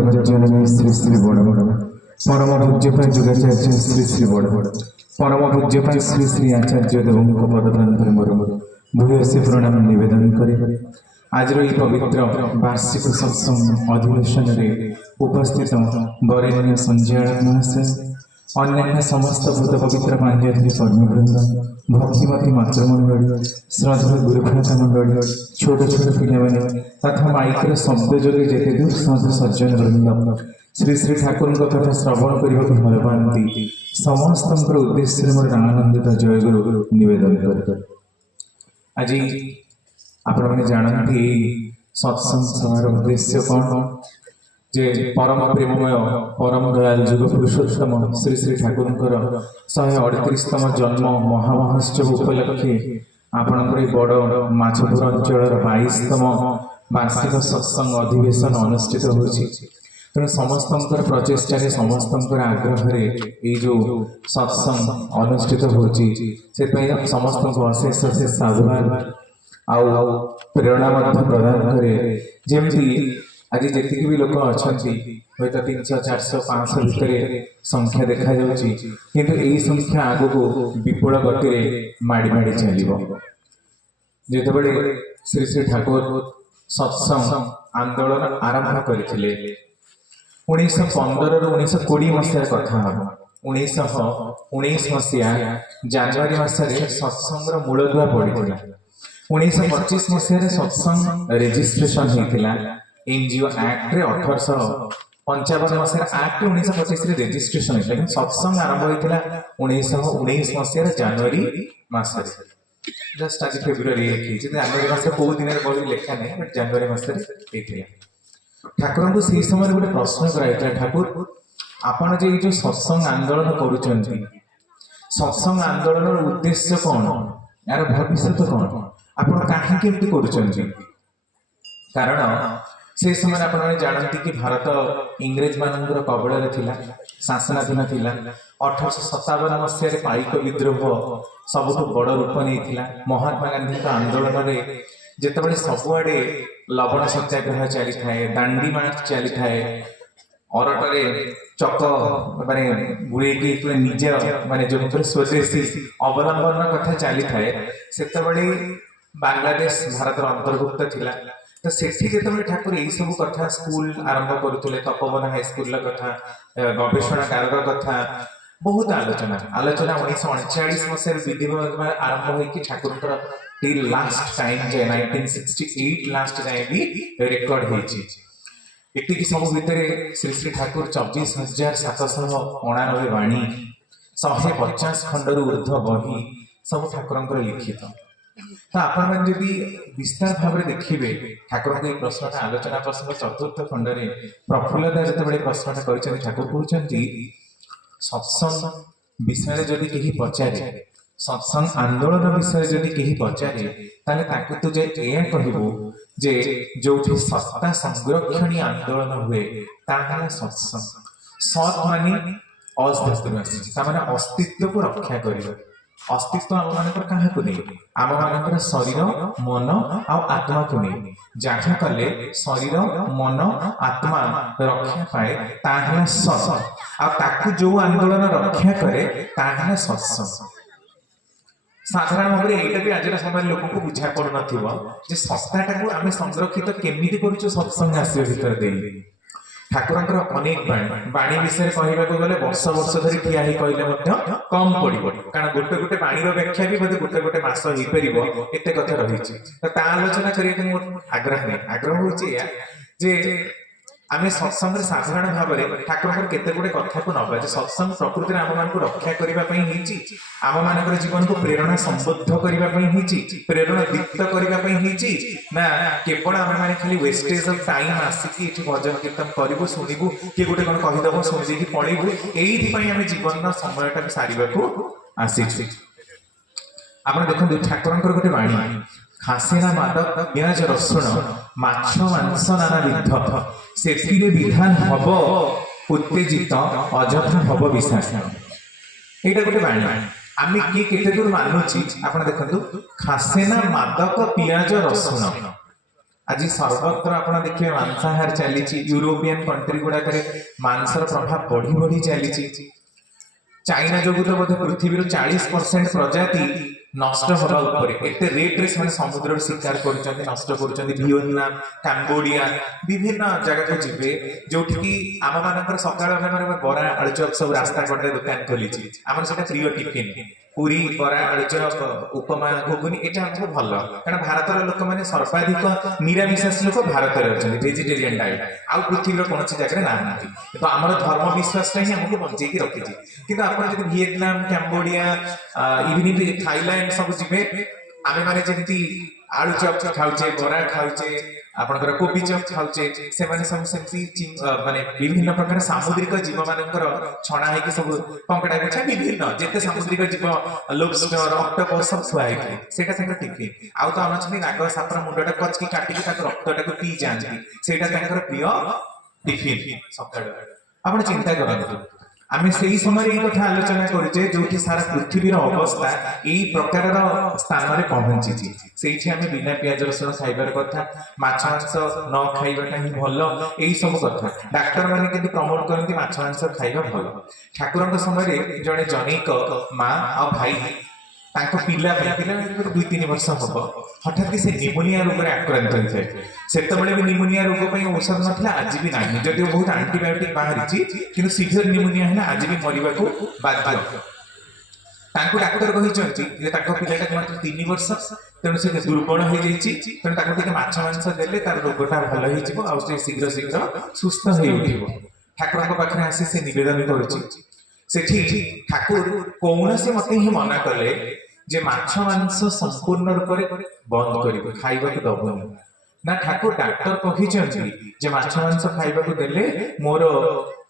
जगज्जननी श्री श्री बड़ परम पूज्यपाय जुगाचार्य श्री श्री बड़ परम पूज्यपाय श्री श्री आचार्य देवों पदप्रांतर मोर भूयसी प्रणाम निवेदन करे आज पवित्र वार्षिक सत्संग अधिवेशन उपस्थित वरेण्य संजय महाशय अन्य समस्त भूत पवित्र पांड्याधि कर्मवृंद भक्तिमती मातृमंडल श्रद्धा गुरुभ्राता मंडल छोट छोट पिला तथा माइक्र शब्द जोगे जेते दूर साधु सज्जन वृंद श्री श्री ठाकुर कथा श्रवण करने को भल पाती समस्त उद्देश्य मोर आनंदित जय गुरु निवेदन कर आज आपने जानती सत्संग सभार उद्देश्य कौन जे परम प्रेममय परम दयाल जुग पुरुषोत्तम श्री श्री ठाकुर 138तम जन्म महामहोत्सव उपलक्षे आपणकर बड़ माछपुर अंचल 22तम वार्षिक सत्संग अधिवेशन अनुष्ठित होछि। तेणु समस्त प्रचेषा समस्त आग्रह जो सत्संग अनुष्ठित होछि समस्त को अशेष अशेष साधुवाद आउ प्रेरणा प्रदान करे। जमती आज जी भी लोक अच्छा हूँ 300 400 500 भितर संख्या देखा किंतु यही संख्या आग को विपुल गति माड़ी माड़ी चलो जिते श्री श्री ठाकुर सत्संग आंदोलन आरंभ करते 1915 ରୁ 1920 मसीह कथा हम 1919 मसीहा जनवरी मसरे सत्संग मूलदुआ पड़ा 1925 मसीह सत्संग रेजिस्ट्रेशन होता एनजीओ एक्ट 1855 मसीह एक्ट 1925 रेजिस्ट्रेशन होता है सत्संग आरंभ होता 1919 मसीह जनवरी मसरे जस्ट आज फेब्रुआरी जनवरी मस कौ दिन बड़ी लेखा नहीं बट जनवरी मसरे ठाकुर को से समय गोटे प्रश्न कराइला ठाकुर आपण जो सत्संग आंदोलन करुचंती सत्संग आंदोलन उद्देश्य कौन यार भविष्य कौन आपण कहीं केमती करुचंती कारण से समय आपने जानती कि भारत इंग्रेज मानकर कबल थिला शासनाधीन थिला 1857 मसीह पाइक विद्रोह सबुठ बड़ रूप नहीं महात्मा गांधी आंदोलन में जिते सबुआड़े लवण सत्याग्रह चली थाए दांडी मार्च चली थाए अरटरे चक माने बुड़े निज माने जो स्वदेशी अवलंबन कथा चली थाए से बांग्लादेश भारत अंतर्भुक्त थिला तो सेठी जेतबेले ठाकुर यही सब कथा स्कूल आरंभ करुले तपोवन हाई स्कूल कथा गवेषणागार कथा बहुत आलोचना 1939 मसीह विधिवत आरंभ होगी ठाकुर टिल लास्ट टाइम जे 1968 लास्ट जाए भी रेकर्ड होती सब भितर श्री श्री ठाकुर 24,799 वाणी 150 खंडर ऊर्ध्व बही सब ठाकुर लिखित तो आपण जदि विस्तार भाव देखिए ठाकुर के प्रश्न आलोचना प्रश्न चतुर्थ खंड में प्रफुल्लता जिते प्रश्न कर ठाकुर कहते सत्संग विषय जदि कहीं पचारे सत्संग आंदोलन विषय जदि कहीं पचारे ताले तो या कहबू जे जो सत्ता संरक्षणी आंदोलन हुए सत्संग सत् माने अस्तित्व अस्तित्व को रक्षा कर अस्तित्व आम मान क्या नहीं आम मान शरीर मन आत्मा को नहीं जहाँ कले शरीर मन आत्मा रक्षा पाए ताहला सत्संग जो आंदोलन रक्षा करे ताहला सत्संग साधारण भाव में यहाँ भी आज समय लोक को बुझा पड़ न सत्ता को आम संरक्षित केमी कर सत्संग आस भर ठाकुर अनेक बाणी विषय कहवाक गले वर्ष वर्ष धरी ठिया कहले कम पड़ो कारण गोटे गोटे बाणी व्याख्या भी बोधे गोटे गोटे मस हो पार एत कथा रही आलोचना करने मोर आग्रह नहीं आग्रह हूँ आम सत्संग साधारण भाव में ठाकुर केते गुड़े कथा को नवा सत्संग प्रकृति आम मान रक्षा करने आम मान जीवन को प्रेरणा संबद्ध करने प्रेरणा दीप्त करने ना केवल आम मैंने खाली वेस्टेज ऑफ टाइम आसिक भजन कीर्तन करूँ शुणु किए गोटे कौन कहीदेव शुणी पलैबू ये जीवन समय सारे को आसी आप देखते ठाकुर गोटे बाणी खासेना मादक पियाज रसुण माछ मांस नाना विध से विधान हब उत्तेजित अजथा हब विषाण यहाँ गोटे बाणी आम किए केते दूर मानुची आप देखो खासेना मादक पियाज रसुण आज सर्वत्र आप देखिए मांसाहार चली यूरोपियन कंट्री गुड़ाक मांसर प्रभाव बढ़ी बढ़ी चली चाइना जो तो बोधे पृथ्वी 40% प्रजाति नष्ट हवा उपरे एते रेट रे से समुद्र शिकार कर नष्ट कर वियतनाम काम्बोडिया विभिन्न जगह को जीवे जो आम मान सकाल बरा आलुचप सब रास्ता कड़े दुकान खोली आम से प्रिय टिफिन पूरी बरा आलुचप उपमा घुगुनी एटा हमको भल कारण भारत लोक मैंने सर्वाधिक निरामिषासी लोक भारत में अच्छा भेजिटेरियन डाएट आउ पृथ्वी कौन जगह ना तो आम धर्म विश्वास ही हमको बचे रखी कि आप वियतनाम काम्बोडिया इवन थाईलैंड सब जी आम मैंने जमी आलू चप खाऊे बरा खाऊे आपणकर कोबी चप खाऊे से माने विभिन्न प्रकार सामुद्रिक जीव मानकर छणा है सब कंकड़ा गछा विभिन्न जिते सामुद्रिक जीव लोबस्टर ऑक्टोपस सब खुआई सेटा टिफिन आउ तो आम नाग सापर मुंडटा कचकी काटिकी रक्तटा पी जाती सेटा प्रिय टिफिन सकाळ आप चिंता करते आम से समय ये कथा आलोचना करुचे जो सारा पृथ्वीर अवस्था यही प्रकार स्थान में पहुंची से बिना प्याज रसुण खाइबार कथा माछ मांस न खाइबाटा ही भल यही सब कथा डाक्टर मैंने किंतु प्रमोट करती माछ मांस खाइबा भल ठाकुर समय जड़े जनैक माँ और भाई पिला 2-3 वर्ष हम हठात से निमोनिया रोग में आक्रांत होता है से भी निमोनिया रोग पर औषध ना आज भी ना जदि बहुत आंटीबायोटिक बाहरी कि सीवियर निमोनिया है आज भी मरने को बाध्य डाक्तर पिलाटा मात्र 3 वर्ष तेणु से दुर्बल हो तेणु माछ मांस देले तार रोगटा भल हो शीघ्र शीघ्र सुस्थ हो उठो ठाकुर पाखे आसी से नवेदन करुँची ठाकुर कौन से मत ही मना कले जे माछ मांस संपूर्ण रूप से बंद कर खाइबा दबनी ना ठाकुर डाक्टर कही जे माछ मांस खाइबा देले मोर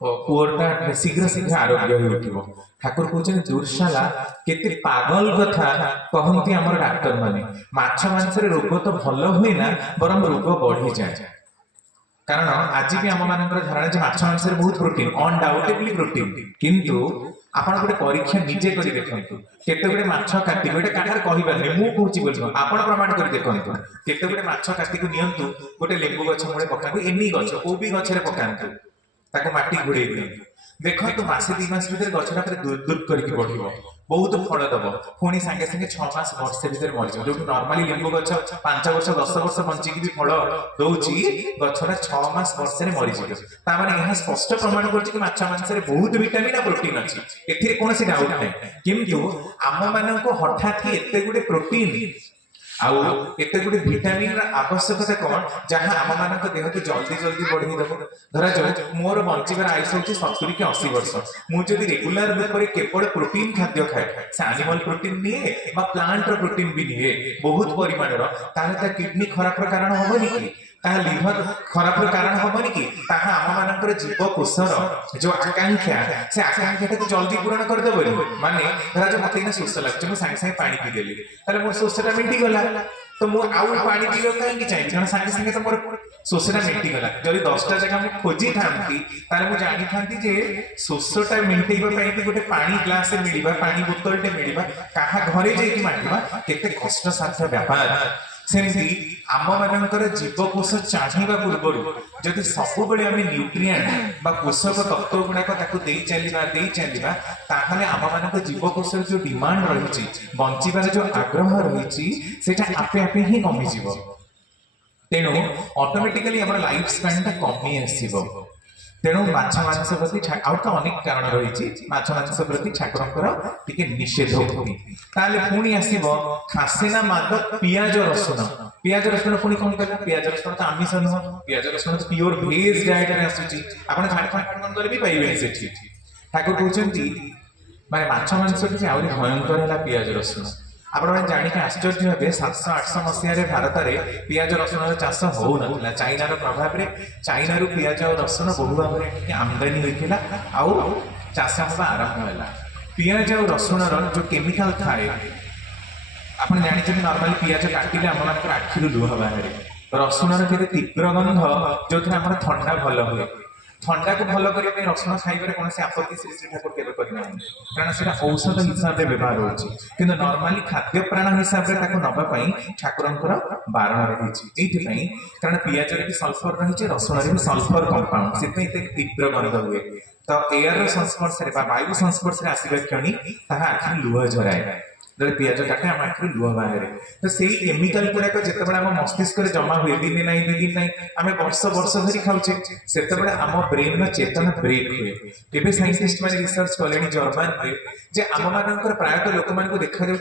पुअरटा शीघ्र शीघ्र आरोग्य हो उठो ठाकुर कहते दुर्शाला केते पागल कथा कहती आम डाक्टर माने माछ मांस रोग तो भल हुए ना बरम रोग बढ़ी जाए कारण आज भी आम मान धारणा माछ मांस बहुत प्रोटीन अनडाउटेबली प्रोटीन किंतु आप गोटे परीक्षा निजे कर देखते केते गुड़े माछ काटी गोटे काठार कहीबारे मुझे बोल आप प्रमाण कर देखते केते गुड़े माछ काटी को नियंतु गोटे लेंबू गछ मूले पका एनी गछ को भी गछरे पकातु ताको माटी घोड़े दिंतु देखो मासे 2 मास भीतर गछटा दूर करके बढ़िबो बहुत फल दब पुणी सांगे सांगे 6 मास वर्ष भीतर मरीज जो नॉर्मली लेंबू गछ 5 वर्ष 10 वर्ष बंचिकी भी फल दौची गछटा 6 मास वर्ष में मरीज ताने यह स्पष्ट प्रमाण कर माछ मांस बहुत विटामिन और प्रोटीन अच्छी एथिरे कोनोसी डाउट नहीं किंतु आम मानक हठात एते गुडे प्रोटीन आउ एते गुडे विटामिन आवश्यकता कौन जहाँ आम मान देह को जल्दी जल्दी बढ़ी देव धरा जाऊ मोर बंचार आयुष होती 70 कि 80 वर्ष मुझे रेगुलर रूप से केवल प्रोटीन खाद्य खाए से एनिमल प्रोटीन निए प्लांट प्रोटीन भी निए बहुत परिमाण किडनी खराब कारण हेनी कि लिभर खराब कारण हेनी कि आम मान जीव कोषर जो आकांक्षा से आकांक्षा को जल्दी पूरण करदेव माने धरा जो मत शोष लगे मुझे सागे पानी पीदेली मोर शोषटा मिटिगला तो मुझे आउ पानी पीवा कहीं चाहिए कारण सागे सागे तो मोर शोषटा मिटिगला जब 10टा जगह मुझे खोजी था मुझे जानी था शोषटा मिटेबा गोटे पानी ग्लास मिलवा पानी बोतलटे मिलवा क्या घरे जाइए मांगा केते कष्टसाध्य व्यापार सेमती आम मानकर जीवकोष चाहिए पूर्व जदि सब आम न्यूट्रिएंट पोषक तत्व गुड़ाक चलना ताहले आम मान जीवकोष जो डिमांड रही बंचार जो आग्रह रही आपे आपे ही कमिज तेणु ऑटोमेटिकली आम लाइफ स्पैनटा कमी आसो तेणु माछ मांस प्रति आउ तो अनेक कारण रही माछ मांस प्रति ठाकुर निषेध पुणी आसब खासेना माद पियाज रसुण पुणी कौन कहला पियाज रसुण तो आमिष नुह पियाज रसुण तो प्योर भेज डाएट में आसूची आपड़ झाड़खंड भी पाइबे से ठाकुर कहते माने माछ मांस आहरी भयंकर है पियाज रसुण आपण जानिक आश्चर्य हे 700-800 मसीह भारत में पियाज रसुण चाष हो ना चाइनार प्रभाव में चाइना पियाज और रसुण बहु भाव में आमदानी होता आउ चाष हाँ आरंभ है पियाज और रसुण जो केमिकल थाए आप जानते नॉर्मली पियाज काटिले आम मान आखिर लुह बाहर रसुण के तीव्र गंध जो थंडा भल हुए थंडा को भल करने रसुण खाइबार कौन आपत्ति श्री श्री ठाकुर केवे करना कारण से औषध हिसाब से व्यवहार होची किंतु नॉर्मली खाद्य प्राण हिसाब से ताको नबा पई ठाकुरंकर बारण रहिछि एथि पई कारण पियाज रे भी सल्फर रहिछि रसुण रे भी सल्फर कंपाउंड सेते एते तीव्र गंध हुए तो एयर संस्पर्श रे वायु संस्पर्श रे आसीबा क्षणी ताहा आखि लुह झराए जब पियाज काटे आम आखिर लुह बाहर तो से केमिकाल गुड़ाक जिते आम मस्तिष्क जमा हुए दिन ना दुई दिन ना आम वर्ष वर्ष धरी खाऊे से आम ब्रेन चेतना ब्रेक हुए एवं साइंटिस्ट मैंने रिसर्च कले जर्मान जे आम मान प्रायतः लोक मान देखा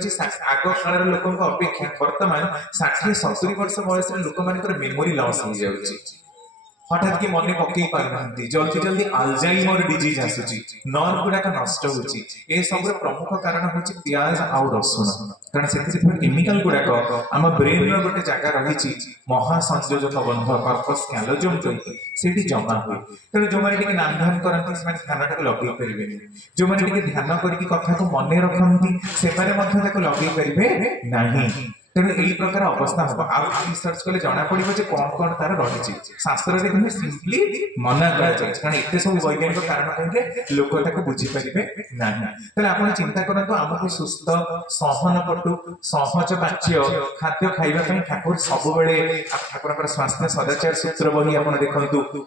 आग काल लोक अपेक्षा बर्तमान 60-70 वर्ष बयस लोक मान मेमोरी लॉस हो जाए हठात कि मन पकई पारना जल्दी जल्दी अल्जाइमर डिजीज आसुची नर्व गुड़ाक नष्ट होची ए सब प्रमुख कारण होची प्याज आउ रसुण कारण से केमिकल गुड़ाक आम ब्रेन रो गोटे जगह रही महासंयोजक बंध कर्पस कैलोजम से जमा हुए तेणु जो मैंने नाम ध्यान करती से ध्यान टाक लगे पारे जो मैंने ध्यान करके कथा को मन रखती से लगे पारे ना तेणु यही प्रकार अवस्था हम आउ रिसर्च कले जना पड़ो जे कौन कौन तार रही शास्त्र में सिंपली मना कारण एत सब वैज्ञानिक कारण कहे लोक ताको बुझीपारे ना तेनाली आप चिंता करूँ आमको सुस्थ सहनपटु सहज पाच्य खाद्य खाइबा ठाकुर सब ठाकुर स्वास्थ्य सदाचार सूत्र बही आप देखु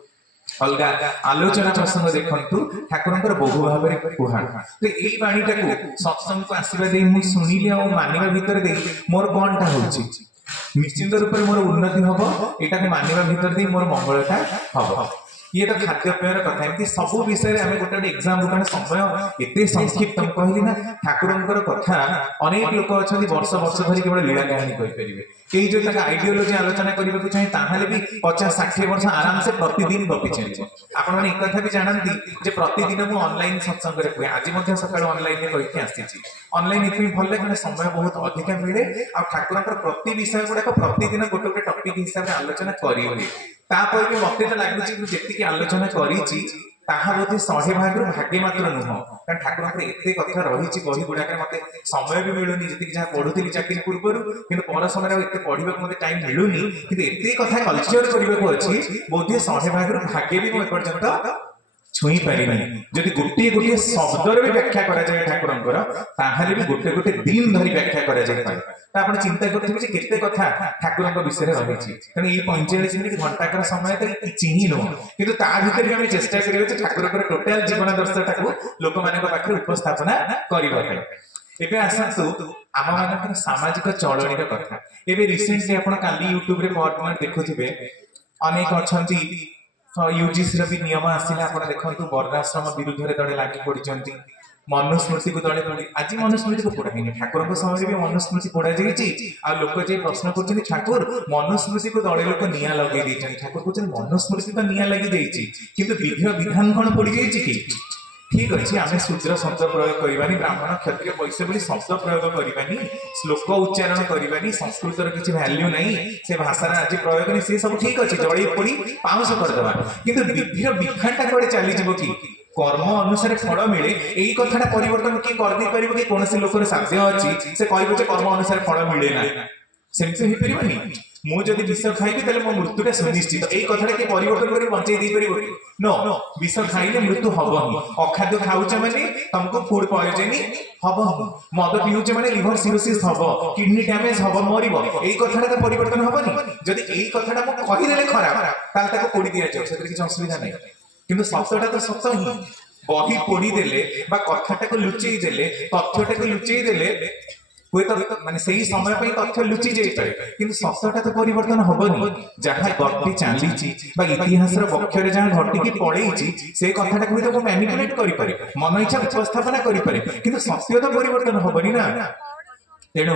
अलग आलोचना प्रसंग देखु ठाकुर बहु भाव में कुहा तो यही बाणीटा को सत्संग को आसवा शुणिली और मानवा भितर मोर कौनटा हो निश्चिंत रूप से मोर उन्नति हम यहाँ मानवा भितर मोर मंगलता हम ये तो खाद्यपेयर कथा एमती सब विषय में आम गोटे एग्जाम गोटे समय एत संक्षिप्त कहली ना ठाकुर कथा अनेक लोक अच्छा वर्ष वर्ष धरी केवल लीला कहानी कहींपारे कई जो आइडियोलोजी आलोचना करने को चाहे ताहले भी 50-60 वर्ष आराम से प्रतिदिन गपी चलिए आपण मैंने एक कथा भी जानती प्रतिदिन मुझे ऑनलाइन सत्संग कहे आज सकाल ऑनलाइन कहीकि आसी ऑनलाइन ये भल लगे समय बहुत अधिक मिले आ ठाकुर प्रति विषय गुड़ाक प्रतिदिन गोटे गोटे टपिक हिसाब से आलोचना करें तापर भी मत तो लगुच जी आलोचना करी बोधे 100 भाग भाग्य मात्र नुह कारण ठाकुर एत कथा रही बही गुड़ाक मत समय भी मिलूनी जी जहाँ पढ़ुली चाकरी पूर्व कि पर समय एत पढ़ा मत टाइम मिलूनी कि एत कथा कल्चर करने को अच्छी बोधे 100 भाग भाग्य भी मुझे छुई पारि जदि गोटे गोटे शब्दर भी व्याख्या करा जाए ठाकुरंकर ताहाले भी गोटे गोटे दिन धरी व्याख्या करा जाए आप चिंता करते केते कथा ठाकुरंक विषय रही तेणु ये 45 मिनिट घंटाकर समय तो किसी ही नुह कि भीतर भी आम चेष्टा करेंगे ठाकुर टोटाल जीवन दर्शनटा को लोक मान उपस्थापना करने एबे आसतु आम मान सामाजिक चलनी कथा एबे रिसेंटली आप काली यूट्यूब रे बहुत देखुथिबे अनेक अच्छा यूजीसी भी नियम आसिला आप देखो वर्णाश्रम विरुद्ध में दड़े लगी पड़ी मनुस्मृति को दड़े दड़े आज मनुस्मृति को पढ़ाई ठाकुर समय भी मनुस्मृति पढ़ा आ लोक जे प्रश्न कर ठाकुर मनुस्मृति को दड़े लोक निया लगे ठाकुर कहते मनुस्मृति तो निया लगी किंतु विधि विधान कौन पड़ जाए कि ठीक अच्छे आम शूद्र शब्द प्रयोग करवानी ब्राह्मण क्षत्रिय वैश्य बोली शब्द प्रयोग करवानी श्लोक उच्चारण करवानी संस्कृतर किसी वैल्यू नहीं से भाषार आज प्रयोग नहीं से सब ठीक अच्छे जड़े पड़ी पाउंस करदे किंतु विधि विधानटा कड़े चली कि कर्म अनुसार फल मिले यही कथा परिवर्तन किए करदे पार कि कौन लोकर साध्य अच्छी से कह कर्म अनुसार फल मिले ना सेमती हो पारे मुझे विष खाइबी तेल मो मृत्युटा सुनिश्चित यही कथा कि परिवर्तन कर बचे पार नो विष खाइले मृत्यु हम ही अखाद्य खाऊचे मैंने तुमको फूड पॉइजन हम मद पीऊचे मैंने लिवर सिरोसिस हम किडनी डैमेज हम मर यही कथा तो परिवर्तन हेनी जदि यही कथा कहीदे खराब पोड़ी दि जाए किसी असुविधा नहीं किंतु सत्यटा तो सत्य ही बही पोड़ीदेले कथाटा लुचई देले तथ्यटा लुचई देले हुए तो माने सही समय पे तथ्य लुचि जाई पारे किंतु सत्यटा तो परिवर्तन होबनी जहां गति चली इतिहास पक्ष जहां घटी की पड़े से कथाटा हुए तो मैनिपुलेट करि पारे मन इच्छा उपस्थापना करि पारे किंतु सत्य तो परिवर्तन होबनी ना तेणु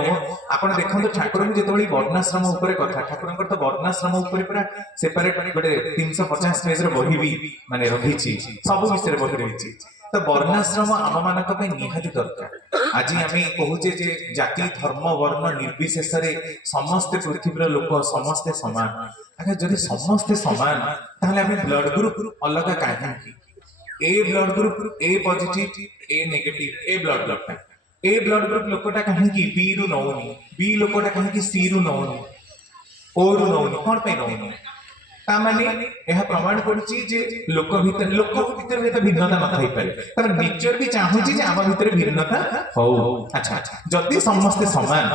आप देखो ठाकुर जो वर्णाश्रम कथा ठाकुर तो वर्णाश्रम पूरा सेपरेट गोटे 350 पेज बही भी माने रही सब विषय बही रही तो वर्णाश्रम आम मान निहाती दरकार आज आम कहूचे जाति धर्म वर्ण निर्विशेष समस्ते पृथ्वी लोक समस्ते समान आगे जब समस्ते समान ताहले आम ब्लड ग्रुप अलग कहीं A blood group A positive A negative A blood group लोकटा कहीं बी रु नौनी बी लोकटा कहीं सी रु नौनी ओ रु नौनी कौन पे नौनी तामाने यह प्रमाण करुची जे लोक भीतर हुए भिन्नता न थाई पारे तर नेचर भी चाहूची जे आम भीतर भिन्नता हो। अच्छा जदि समस्ते समान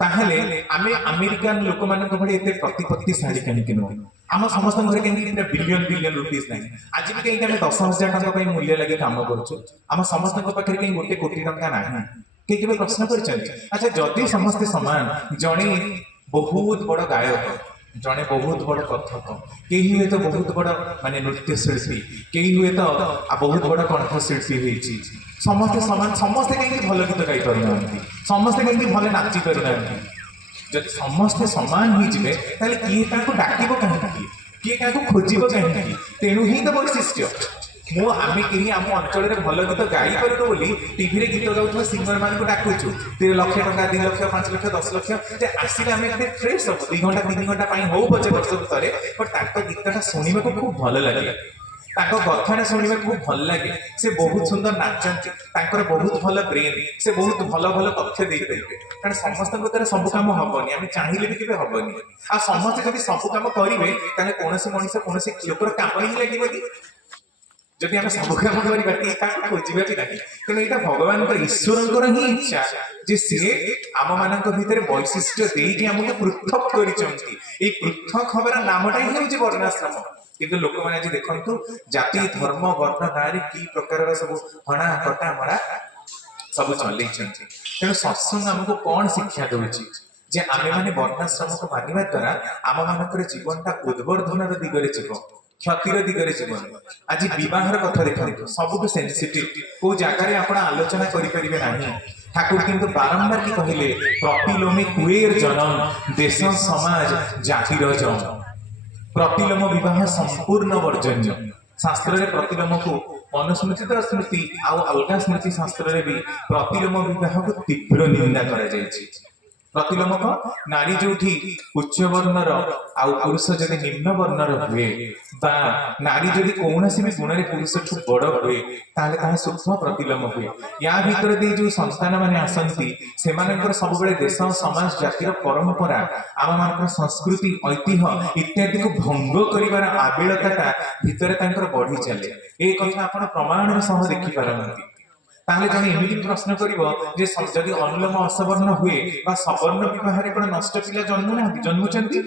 ताहले आमे अमेरिकन लोक मानक भली एते प्रतिपत्तिशाली काहेकि नुह आम समस्त घरे कहीं बिलियन बिलियन रुपीज ना आज भी कहीं 10,000 टका मूल्य लगे काम करुचु आम समस्त पाखे कहीं 1 कोटी टका ना किए प्रश्न कर। अच्छा जदि समस्ते समान जड़े बहुत बड़ गायक जड़े बहुत बड़ कथक कहीं हुए तो बहुत बड़ माने नृत्य शिल्पी कहीं हुए तो बहुत बड़ कंठशिल्पी होती समस्ते समान समस्ते कहीं भल गीत गाई पार समस्ते कहीं भल नाची पार जब समस्ते समान हो जाए ताले किए काको डाकिबो काहेकि किए काको खोजिबो काहेकि तेणु ही तो वैशिष्ट्य मु आमे केही आम अंचल में भल गीत गाई पारू बोली टीवी गीत गाउथुवा सिंगर मान को डाकुचु 3 लाख टका 2 लाख 5 लाख 10 लाख जे आसिले आमे एते फ्रेश हो 2 घंटा 3 घंटा पाई हो बचे वर्ष भितर बट ताको गीतटा सुनिबा को खूब भल लागे ताको कथाटा सुनिबा खूब भल लागे से बहुत सुंदर नाचंती ताकर बहुत भल ब्रेन से बहुत भल भल तथ्य दे देबे कारण समस्त द्वारा सब काम हबनी आमे चाहिले भी केबे हबनी आ समस्त जदि सब काम करिवे ताले कोनोसी मनुष्य कोनोसी लोकर काम ही लागिबनी जदि आम सब काम कर खोजा भी नहीं तेणु यहाँ भगवान ईश्वर ही इच्छा जे सी आम मान भर वैशिष्ट्य देकी आमको पृथक कर पृथक हबार नामटा ही हूँ वर्णाश्रम किंतु लोक मैंने आज देखु जाति धर्म वर्ण ना कि प्रकार सब हणा कटा मरा सब चल तेणु सत्संग आमको कौन शिक्षा दूसरी जे आम मैंने वर्णाश्रम को मानवा द्वारा आम मान जीवनटा उद्वर्धन दिगरे जीव क्षतिर दिगरे जीवन आज विवाहर कथा देखते सबुठ सेंसिटिव को जगार आप आलोचना करें ना ठाकुर किंतु बारंबार की कहले प्रतिलोमी कुएर जनम देश समाज जातिर जन्म प्रतिलोम विवाह संपूर्ण वर्जन्य शास्त्र रे प्रतिलोम को मनुस्मृति तो स्मृति आउ अलगा स्मृति शास्त्र रे भी प्रतिलोम विवाह को तीव्र निंदा करा जायछि प्रतिलोम को नारी जो उच्च वर्णर आउ पुरुष जदि निम्न वर्णर हुए बा नारी जदि कौनसी भी गुण पुरुष ठू बड़ हुए ताले ताहा सूक्ष्म प्रतिलोम हुए या भीतर दे जो संस्थान माने आसंती से मानकर सब बेले देश समाज जातिर परंपरा आम मान संस्कृति ऐतिह्य इत्यादि को भंग करिवार आबिलताटा भीतर तांकर बढ़ी चले ए कथा आपण प्रमाण सह देखि पारंती ताहले जने एमिति प्रश्न करिवो जे जदि अनुलोम असवर्ण हुए बा सवर्ण विवाह रे कोन नष्ट पिला जन्मुचंती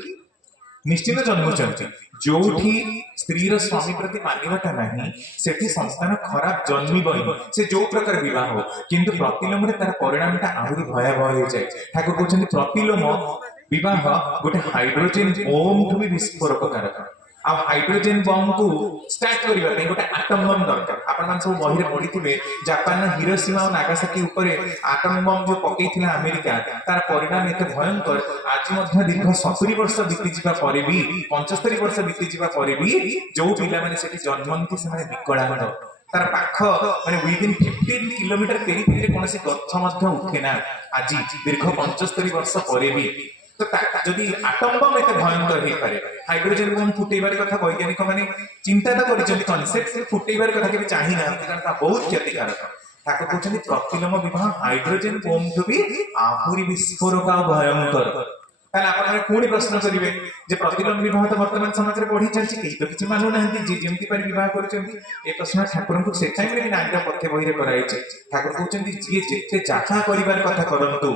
निश्चित जन्मुचंती जोठी स्त्री रो स्वामी प्रति मानिबाटा नाही सेठी संस्थान खराब जन्मिबई से जो प्रकार विवाह हो किंतु प्रतिलोम रे तार परिणामटा आहुरी भयावह हो जाय ठाकुर कहउछन्ती प्रतिलोम विवाह गोटे हाइड्रोजन बम ठु भी विस्फोरक कारक आ हाइड्रोजन बम को स्टार्ट करबा पे गोटे एटम बम दरकार आपण मान सब बहिरे पढिथिबे जापान हिरोशिमा और नागासाकी ऊपर एटम बम जो पकेइथिला अमेरिका तार परिणाम एते भयंकर आज मध्य दीर्घ 70 वर्ष बीती जिबा परे भी 75 वर्ष बीती जिबा परे भी जो पिला माने सेठी जन्मंती से माने विकलांग तार पाख माने विदिन 15 किलोमीटर पेरिफेरी कोनसे गच्छ मध्य उठेना आज दीर्घ 75 वर्ष परे भी तो जदि एटम बम एते भयंकर हो पारे हाइड्रोजन बम फुटेबार कथा वैज्ञानिक माने चिंता तो करिसेंती कन्सेप्ट फुटेबार कथा के चाहि ना कारण ता बहुत क्षतिकारक ताको कहउछन्ती प्रतिलोम विवाह हाइड्रोजन बम तो भी आहुरी विस्फोरक भयंकर ताले आपण कोणी प्रश्न करिवे जे प्रतिलोम विवाह तो वर्तमान समाज रे बढ़ी चलछि केही तो किछि मानु नाहंती जे जेमति पर विवाह करूछन्ती ए प्रश्न ठाकुर को से टाइम रे नागरा पथे बहि रे कराइछि ठाकुर कहउछन्ती जे जेते जाखा करिवार कथा करंतु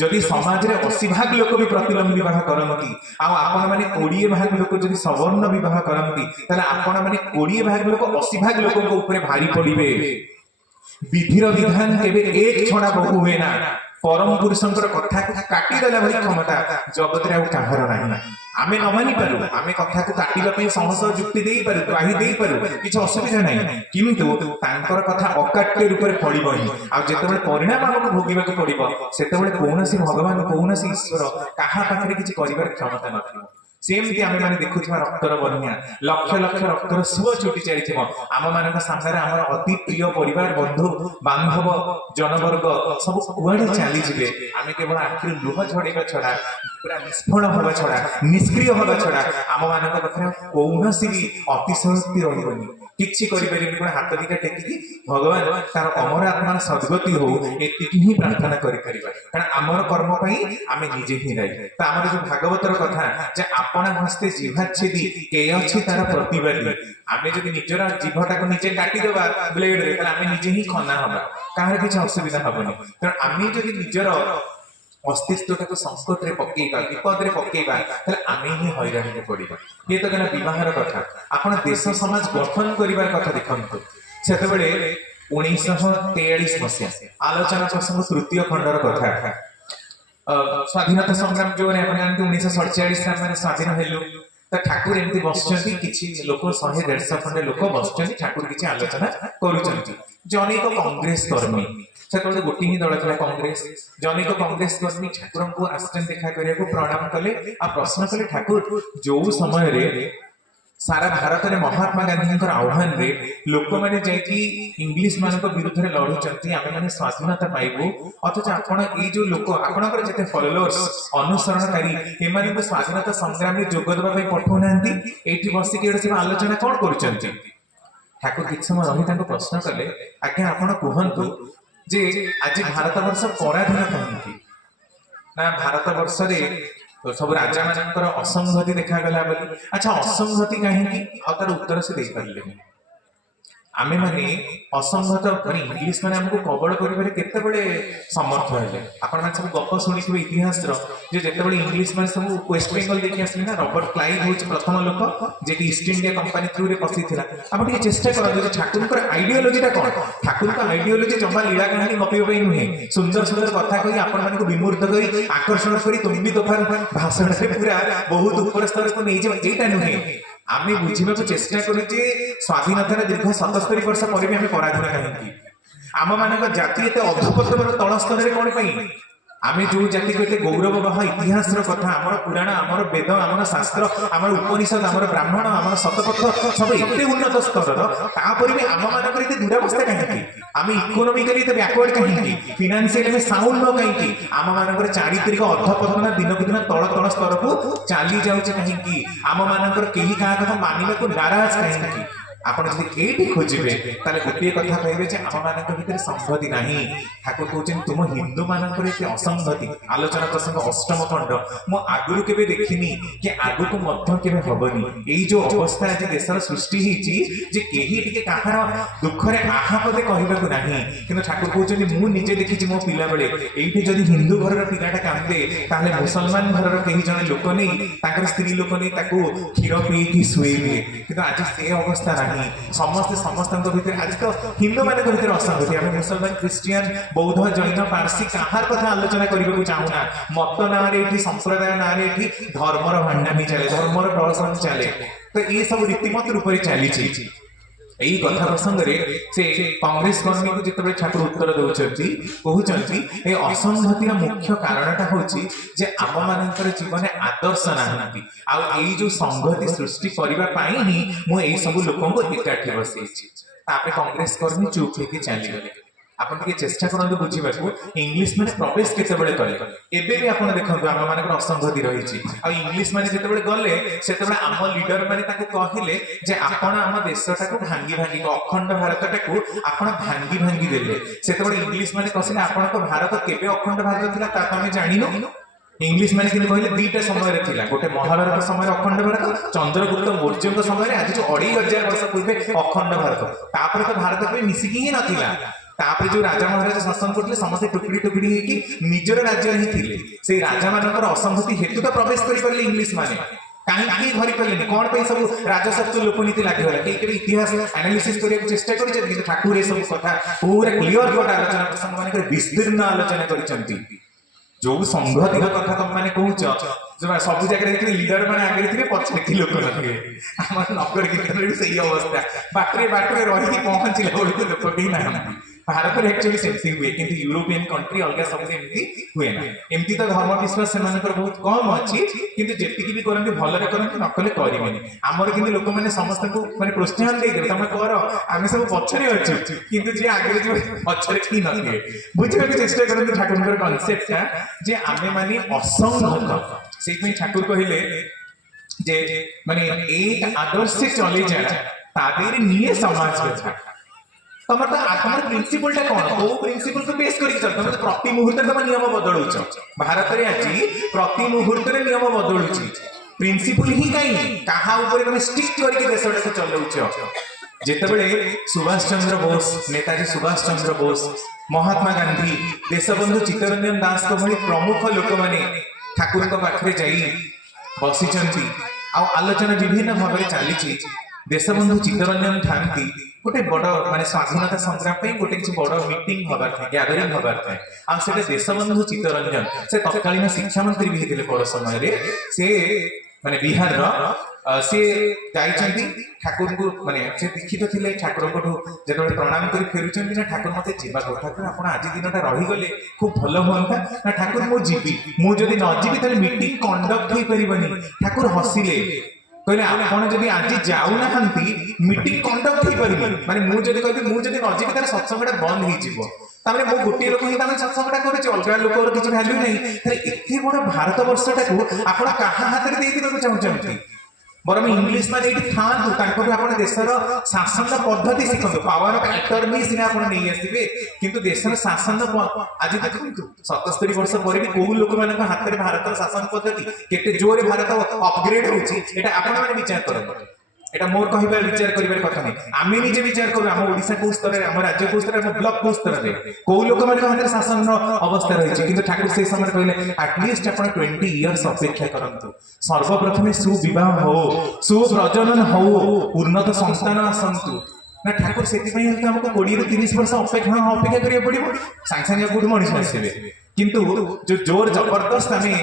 जदि समाज रे 80 भाग लोक भी प्रतिलोम विवाह करंती आ आपण माने 20 भाग लोक जदि सवर्ण विवाह करंती ताले आपण माने 20 भाग लोक 80 भाग लोक को ऊपर भारी पड़िबे विधिर विधान केबे एक छड़ा बहु हुए ना परम पुरुषंकर कथा को काटी देला भली क्षमता जगत रे आ काहर नाही आमे न मानि पारु आमे कथा को काटिबा पई सहस युक्ति देई पारु ग्वाही देई पारु किछ असुविधा नाही किंतु तांकर कथा अकाट्य रूप रे पडिबही आ जेतेबेले परिणाम हमको भोगिबा को पडिबो सेतेबेले कोनोसी भगवान कोनोसी ईश्वर काहा पाखरे किछ करिवार क्षमता नथिबो सेमती आमे माने देखुथिबा रक्तर बन्या लक्ष लक्ष रक्तर सुव छुटी चालिथिबो आम मानक सामने आमर अति प्रिय परिवार बंधु बांधव जनवर्ग सब कुआडे चली जिवे आमे केवल आखिर लुह झड़ेबा छड़ा पूरा निष्फल हवा छड़ा निष्क्रिय हवा छड़ा आम मान पाखे कौन भी अतिशयोक्ति रही किसी करें हाथ दिटा टेकिकी भगवान तार अमर आत्मार सद्गति हो एतिकी ही प्रार्थना कारण आमर कर्म आम निजे ही दायी तो आम जो भागवतर कथा जे आपना हस्ते जिह्वाच्छेदी के अच्छी तार प्रतिवादी आम जब निजर जीभटा को निजे काटिदेवा ब्लेड रे आम निजे ही खना हवा कहार किसी असुविधा हेनी तेणु आम जब निजर अस्तित्व संकट में पकेबा विपद में पकेबा आम ही हैरानी में पड़ा ये तो कहना विवाहर कथा आपण देश समाज गठन कर कथा देखु से 1943 मसीहा आलोचना प्रसंग तृतीय खंडर कथा स्वाधीनता संग्राम जो 1947 स्वाधीन हेलु तो ठाकुर एमती बसुँच किसी लोक 100-150 खंडे लोक बसुँच ठाकुर किसी आलोचना करुँच जनेक कांग्रेस कर्मी से गोटे ही दल था कांग्रेस जनेक कांग्रेस कर्मी ठाकुर को आसन देखा करने प्रणाम कले आ प्रश्न कले ठाकुर जो समय रे सारा भारत में महात्मा गांधी आह्वान रे लोक मैंने जाकि इंग्लिश मान विरुद्ध में लड़ुंट आम मैंने स्वाधीनता पाइबू अथच आपण ये जो लोक आपणकर जिते फॉलोअर्स अनुसरणकारी एम स्वाधीनता संग्राम में जोगदेवाई पठाऊना ये बसिक सब आलोचना कौन कर ठाकुर किसी समय रही प्रश्न कले आज्ञा आपण कहतु जे आज भारत वर्ष पराधीन कहीं ना भारत वर्ष सब राजा मान असंगति देखागला बोली अच्छा असंगति कहीं तार उत्तर से दे पारे आमे माने असंगत माने इंग्लिश माने हमको कबड़ करिबारे केतेबेले समर्थ हेले आपण माने सब गप सुनिथिबे इतिहास रो जे जेतेबेले इंग्लिश माने सब वेस्ट बेंगल देखि आसले ना रॉबर्ट क्लाइव होच प्रथम लोक जे कि ईस्ट इंडिया कंपनी थ्रू रे पसिथिला आपण के चेष्टा करा जे ठाकुर आइडियोलॉजी ता कोन ठाकुर का आइडियोलॉजी जमा लीला कहानी गपिबे नुहे सुंदर सुंदर कथा कहि आपण माने को विमूर्त करी आकर्षण करी तुम्बी तोफान भाषण से पूरा बहुत ऊपर स्तर को नै जे एटा नुहे आमे बुझिबा को चेष्टा करू जे स्वाधीनतार दीर्घ 77 वर्ष पर भी आमे पराधीन कहीं आम मान जाति एत अधपतन तल स्तर में कौन पाई आमे जो जाति को गौरव बह इतिहास कथा आमर पुराण आमर वेद आमर शास्त्र आमर उपनिषद आमर ब्राह्मण आमर शतपथ सब एते उन्नत स्तर तापर भी आम मान दुरावस्था कहीं आम इकोनोमिकली बैकवर्ड कहीं फिनान्शियली साउंड कहीं आम मान चारित्रिक अधपतन दिन को दिन तल तल स्तर को चली जाऊे कहीं आम मान कहीं क्या कथा मानने को नाराज कहीं आपण जदि एटी खोजिबे ताले गोटे कथा कहबे जे आम मानक भितर संगति नाही ठाकुर कहउछन तुम हिंदू मानकर एते असंगति आलोचना प्रसंग अष्टम खंड मो आगुरु केबे देखिनी कि आगु को मध्य केबे हबनी एई जो अवस्था आज देशर सृष्टि हिची जे केही टिके काहार दुख रे आहा पदे कहबा को नाही किंतु ठाकुर कहउछन मु निजे देखिछि मो पिला बेले एइठी जदि हिंदू घरर पिलाटा कांदे ताले मुसलमान घरर केही जने लोक नै ताकर स्त्री लोक नै ताको खीर पी की सुएबे किंतु आज से अवस्था नाही समस्त समस्त भीतर आज तो हिंदू मान भीतर असंगति आम मुसलमान क्रिश्चियन बौद्ध जैन पारसी कहार कथा आलोचना करने को चाहूना मत ना संप्रदाय ना धर्मर भांडामी चले धर्मर प्रहसन चले तो ये सब रीतिमत रूप से चली यही कथा प्रसंग से कांग्रेस कर्मी को जिते ठाकुर उत्तर दौरान कहते असंगतिर मुख्य कारणटा हूँ जे आम मान जीवन आदर्श ना आई जो संगति सृष्टि करने ही मुझे सब लोक एकाठी बसई कांग्रेस कर्मी चुप होकर चलीगले आप चेष्टा करूँ बुझा इंग्लिश मैंने प्रवेश केतबेले कले एबे भी आप देखो आम मान असंगति रही इंग्लिश मैंने जिते गले से आम लीडर मैंने कहले जे आपण आम देशटा को भांगी भांगी अखंड भारतटा को आप भांगी भांगी देले से इंग्लिश मैंने कहले आपण भारत केबे अखंड भारत था आम जाणीनु इंग्लिश मैंने कि कहले दुईटा समय थिला गोटे महाभारत समय अखंड भारत चंद्रगुप्त मौर्य समय आज जो 2500 वर्ष पूर्वे अखंड भारत तापर तो भारत में मिसिकी ही नथिला तापर जो राजा महाराज शासन करते समस्त टुकड़ी टुकड़ी होगी निजर राज्य ही थिले से राजा मानकर असंगति हेतु तो प्रवेश कर इंग्लिश माने कहीं धरी पारे कौन पे सब राजसत्व लोकनीति लगे इतिहास एनालिसिस करने चेष्टा कर ठाकुर ये सब कथा पूरा क्लियर कट आलोचना प्रसंग मान विस्तीर्ण आलोचना कर जो संगति कथा तुम मैंने कहूच सब जगह लीडर मैंने आगे थे पछे लोक नथिबे आम नगर कीर्तन से अवस्था बाटे बाटे रही पहुंचला बेलू लोक कहीं ना भारत में एक्चुअली सेमती हुए किंतु यूरोपियन कंट्री अलग सब एमती हुए ना एमती तो धर्म विश्वास से बहुत कम अच्छी किंतु जेतिकी भी करते भलरे करते नकले करेंगे आमर कि लोक मैंने समस्त को माने प्रोत्साहन देदेवे तुम कर आम सब पछरे अच्छे किंतु जी आगे जो पछरे कि नथिबे बुझे चेष्टा करते ठाकुर कनसेप्टा जे आमे माने असंगत সেইপাই ঠাকুর কহিলে যে মানে এক আদর্শে চলে যারা তাদের নিয়ে সমাজ গঠা। তোমার তো তোমার প্রিন্সিপলটা কোন কোন প্রিন্সিপলকে বেস করি চল তুমি প্রতি মুহূর্তে তোমার নিয়ম বদলুছ ভারତରେ আজি প্রতি মুহূর্তে নিয়ম বদলুছি প্রিন্সিপল হি কাই কাহা উপরে তুমি স্ট্রিক্ট করিকে দেশটাকে চলাউছ যেতবেলে সুভাষ চন্দ্র বোস নেতাজি সুভাষ চন্দ্র বোস মহাত্মা গান্ধী দেশবন্ধু চিত্তরঞ্জন দাসଙ୍କ ଭଳି ପ୍ରମୁଖ ଲୋକମାନେ ଠାକୁରଙ୍କ ପାଖରେ ଯାଇ ବସିଛନ୍ତି ଆଉ ଆଲୋଚନା ବିଭିନ୍ନ ଭାବରେ ଚାଲିଛି ଦେଶବନ୍ଧୁ ଚିତ୍ତରଞ୍ଜନ ଥାନ୍ତି ଗୋଟେ ବଡ ମାନେ ସ୍ୱାଧୀନତା ସଂଗ୍ରାମ ପାଇଁ ଗୋଟେ କିଛି ବଡ ମିଟିଂ ହବାର ଥାଏ ଗ୍ୟାଦରିଂ ହବାର ଥାଏ ଆଉ ସେଟା ଦେଶବନ୍ଧୁ ଚିତ୍ତରଞ୍ଜନ ସେ ତତ୍କାଳୀନ ଶିକ୍ଷା ମନ୍ତ୍ରୀ ବି ହେଇଥିଲେ ପର ସମୟରେ ସେ ମାନେ ବିହାରର ସେ ଯାଇଛନ୍ତି ଠାକୁରଙ୍କୁ ମାନେ ସେ ଦୀକ୍ଷିତ ଥିଲେ ଠାକୁରଙ୍କଠୁ ଯେତେବେଳେ ପ୍ରଣାମ କରି ଫେରୁଛନ୍ତି ନା ଠାକୁର ମତେ ଯିବାକୁ ଠାକୁର ଆପଣ ଆଜି ଦିନଟା ରହିଗଲେ ଖୁବ ଭଲ ହୁଅନ୍ତା ନା ଠାକୁର ମୁଁ ଯିବି ମୁଁ ଯଦି ନ ଯିବି ତାହେଲେ ମିଟିଂ କଣ୍ଡକ୍ଟ ହେଇପାରିବନି ଠାକୁର ହସିଲେ କହିଲେ ଆପଣ ଯଦି ଆଜି ଯାଉନାହାନ୍ତି ମିଟିଂ କଣ୍ଡକ୍ଟ ହେଇପାରିବନି ମାନେ ମୁଁ ଯଦି କହିବି ମୁଁ ଯଦି ନ ଯିବି ତାହେଲେ ସତ୍ସଙ୍ଗଟା ବନ୍ଦ ହେଇଯିବ ତାପରେ ମୁଁ ଗୋଟିଏ ଲୋକ ହିଁ ତାମାନେ ସତ୍ସଙ୍ଗଟା କରୁଛି ଅଲଗା ଲୋକର କିଛି ଭ୍ୟାଲ୍ୟୁ ନାହିଁ ତାହେଲେ ଏତେ ବଡ ଭାରତ ବର୍ଷଟାକୁ ଆପଣ କାହା ହାତରେ ଦେଇଦେବାକୁ ଚାହୁଁଛନ୍ତି ବରଂ ଇଂଲିଶ ମାନେ ଏଇଠି ଥାଆନ୍ତୁ ତାଙ୍କଠୁ ଆପଣ ଦେଶର ଶାସନ ପଦ୍ଧତି ଶିଖନ୍ତୁ ପାୱାର ଅଫ ଆଟର୍ନି ସିନା ଆପଣ ନେଇ ଆସିବେ କିନ୍ତୁ ଦେଶର ଶାସନ ଆଜି ଦେଖନ୍ତୁ 77 ବର୍ଷ ପରେ ବି କୋଉ ଲୋକମାନଙ୍କ ହାତରେ ଭାରତର ଶାସନ ପଦ୍ଧତି କେତେ ଜୋରେ ଭାରତ ଅପଗ୍ରେଡ ହେଉଛି এটা ଆପଣମାନେ ବିଚାର କରନ୍ତୁ এটা মোর কহিবার বিচার করিবার কথা নাই আমি নিজে বিচার করব ଆମ ওড়িশা কোন স্তরে ଆମ রাজ্য কোন স্তরে ଆମ ব্লক কোন স্তরে কোউ ଲୋକମାନଙ୍କ ହାତରେ ଶାସନର ଅବସ୍ଥା ରହିଛି କିନ୍ତୁ ଠାକୁର সেই ସମୟରେ କହିଲେ ଆଟଲିଷ୍ଟ ଆପଣ 20 ইয়ার্স অপেক্ষা করন্তু সর্বপ্রথমে সুবিবাহ হও সুপ্রজনন হও উন্নত সন্তান আসন্তু না ঠাকুর ସେଥିପାଇଁ ହେଲେ ଆମକୁ 20 ରୁ 30 ବର୍ଷ ଅପେକ୍ଷା କରିବାକୁ ପଡିବ ସାଙ୍ଗେ ସାଙ୍ଗେ କୋଉଠି ମଣିଷ ଆସିବେ କିନ୍ତୁ जो जोर जबरदस्त ଆମେ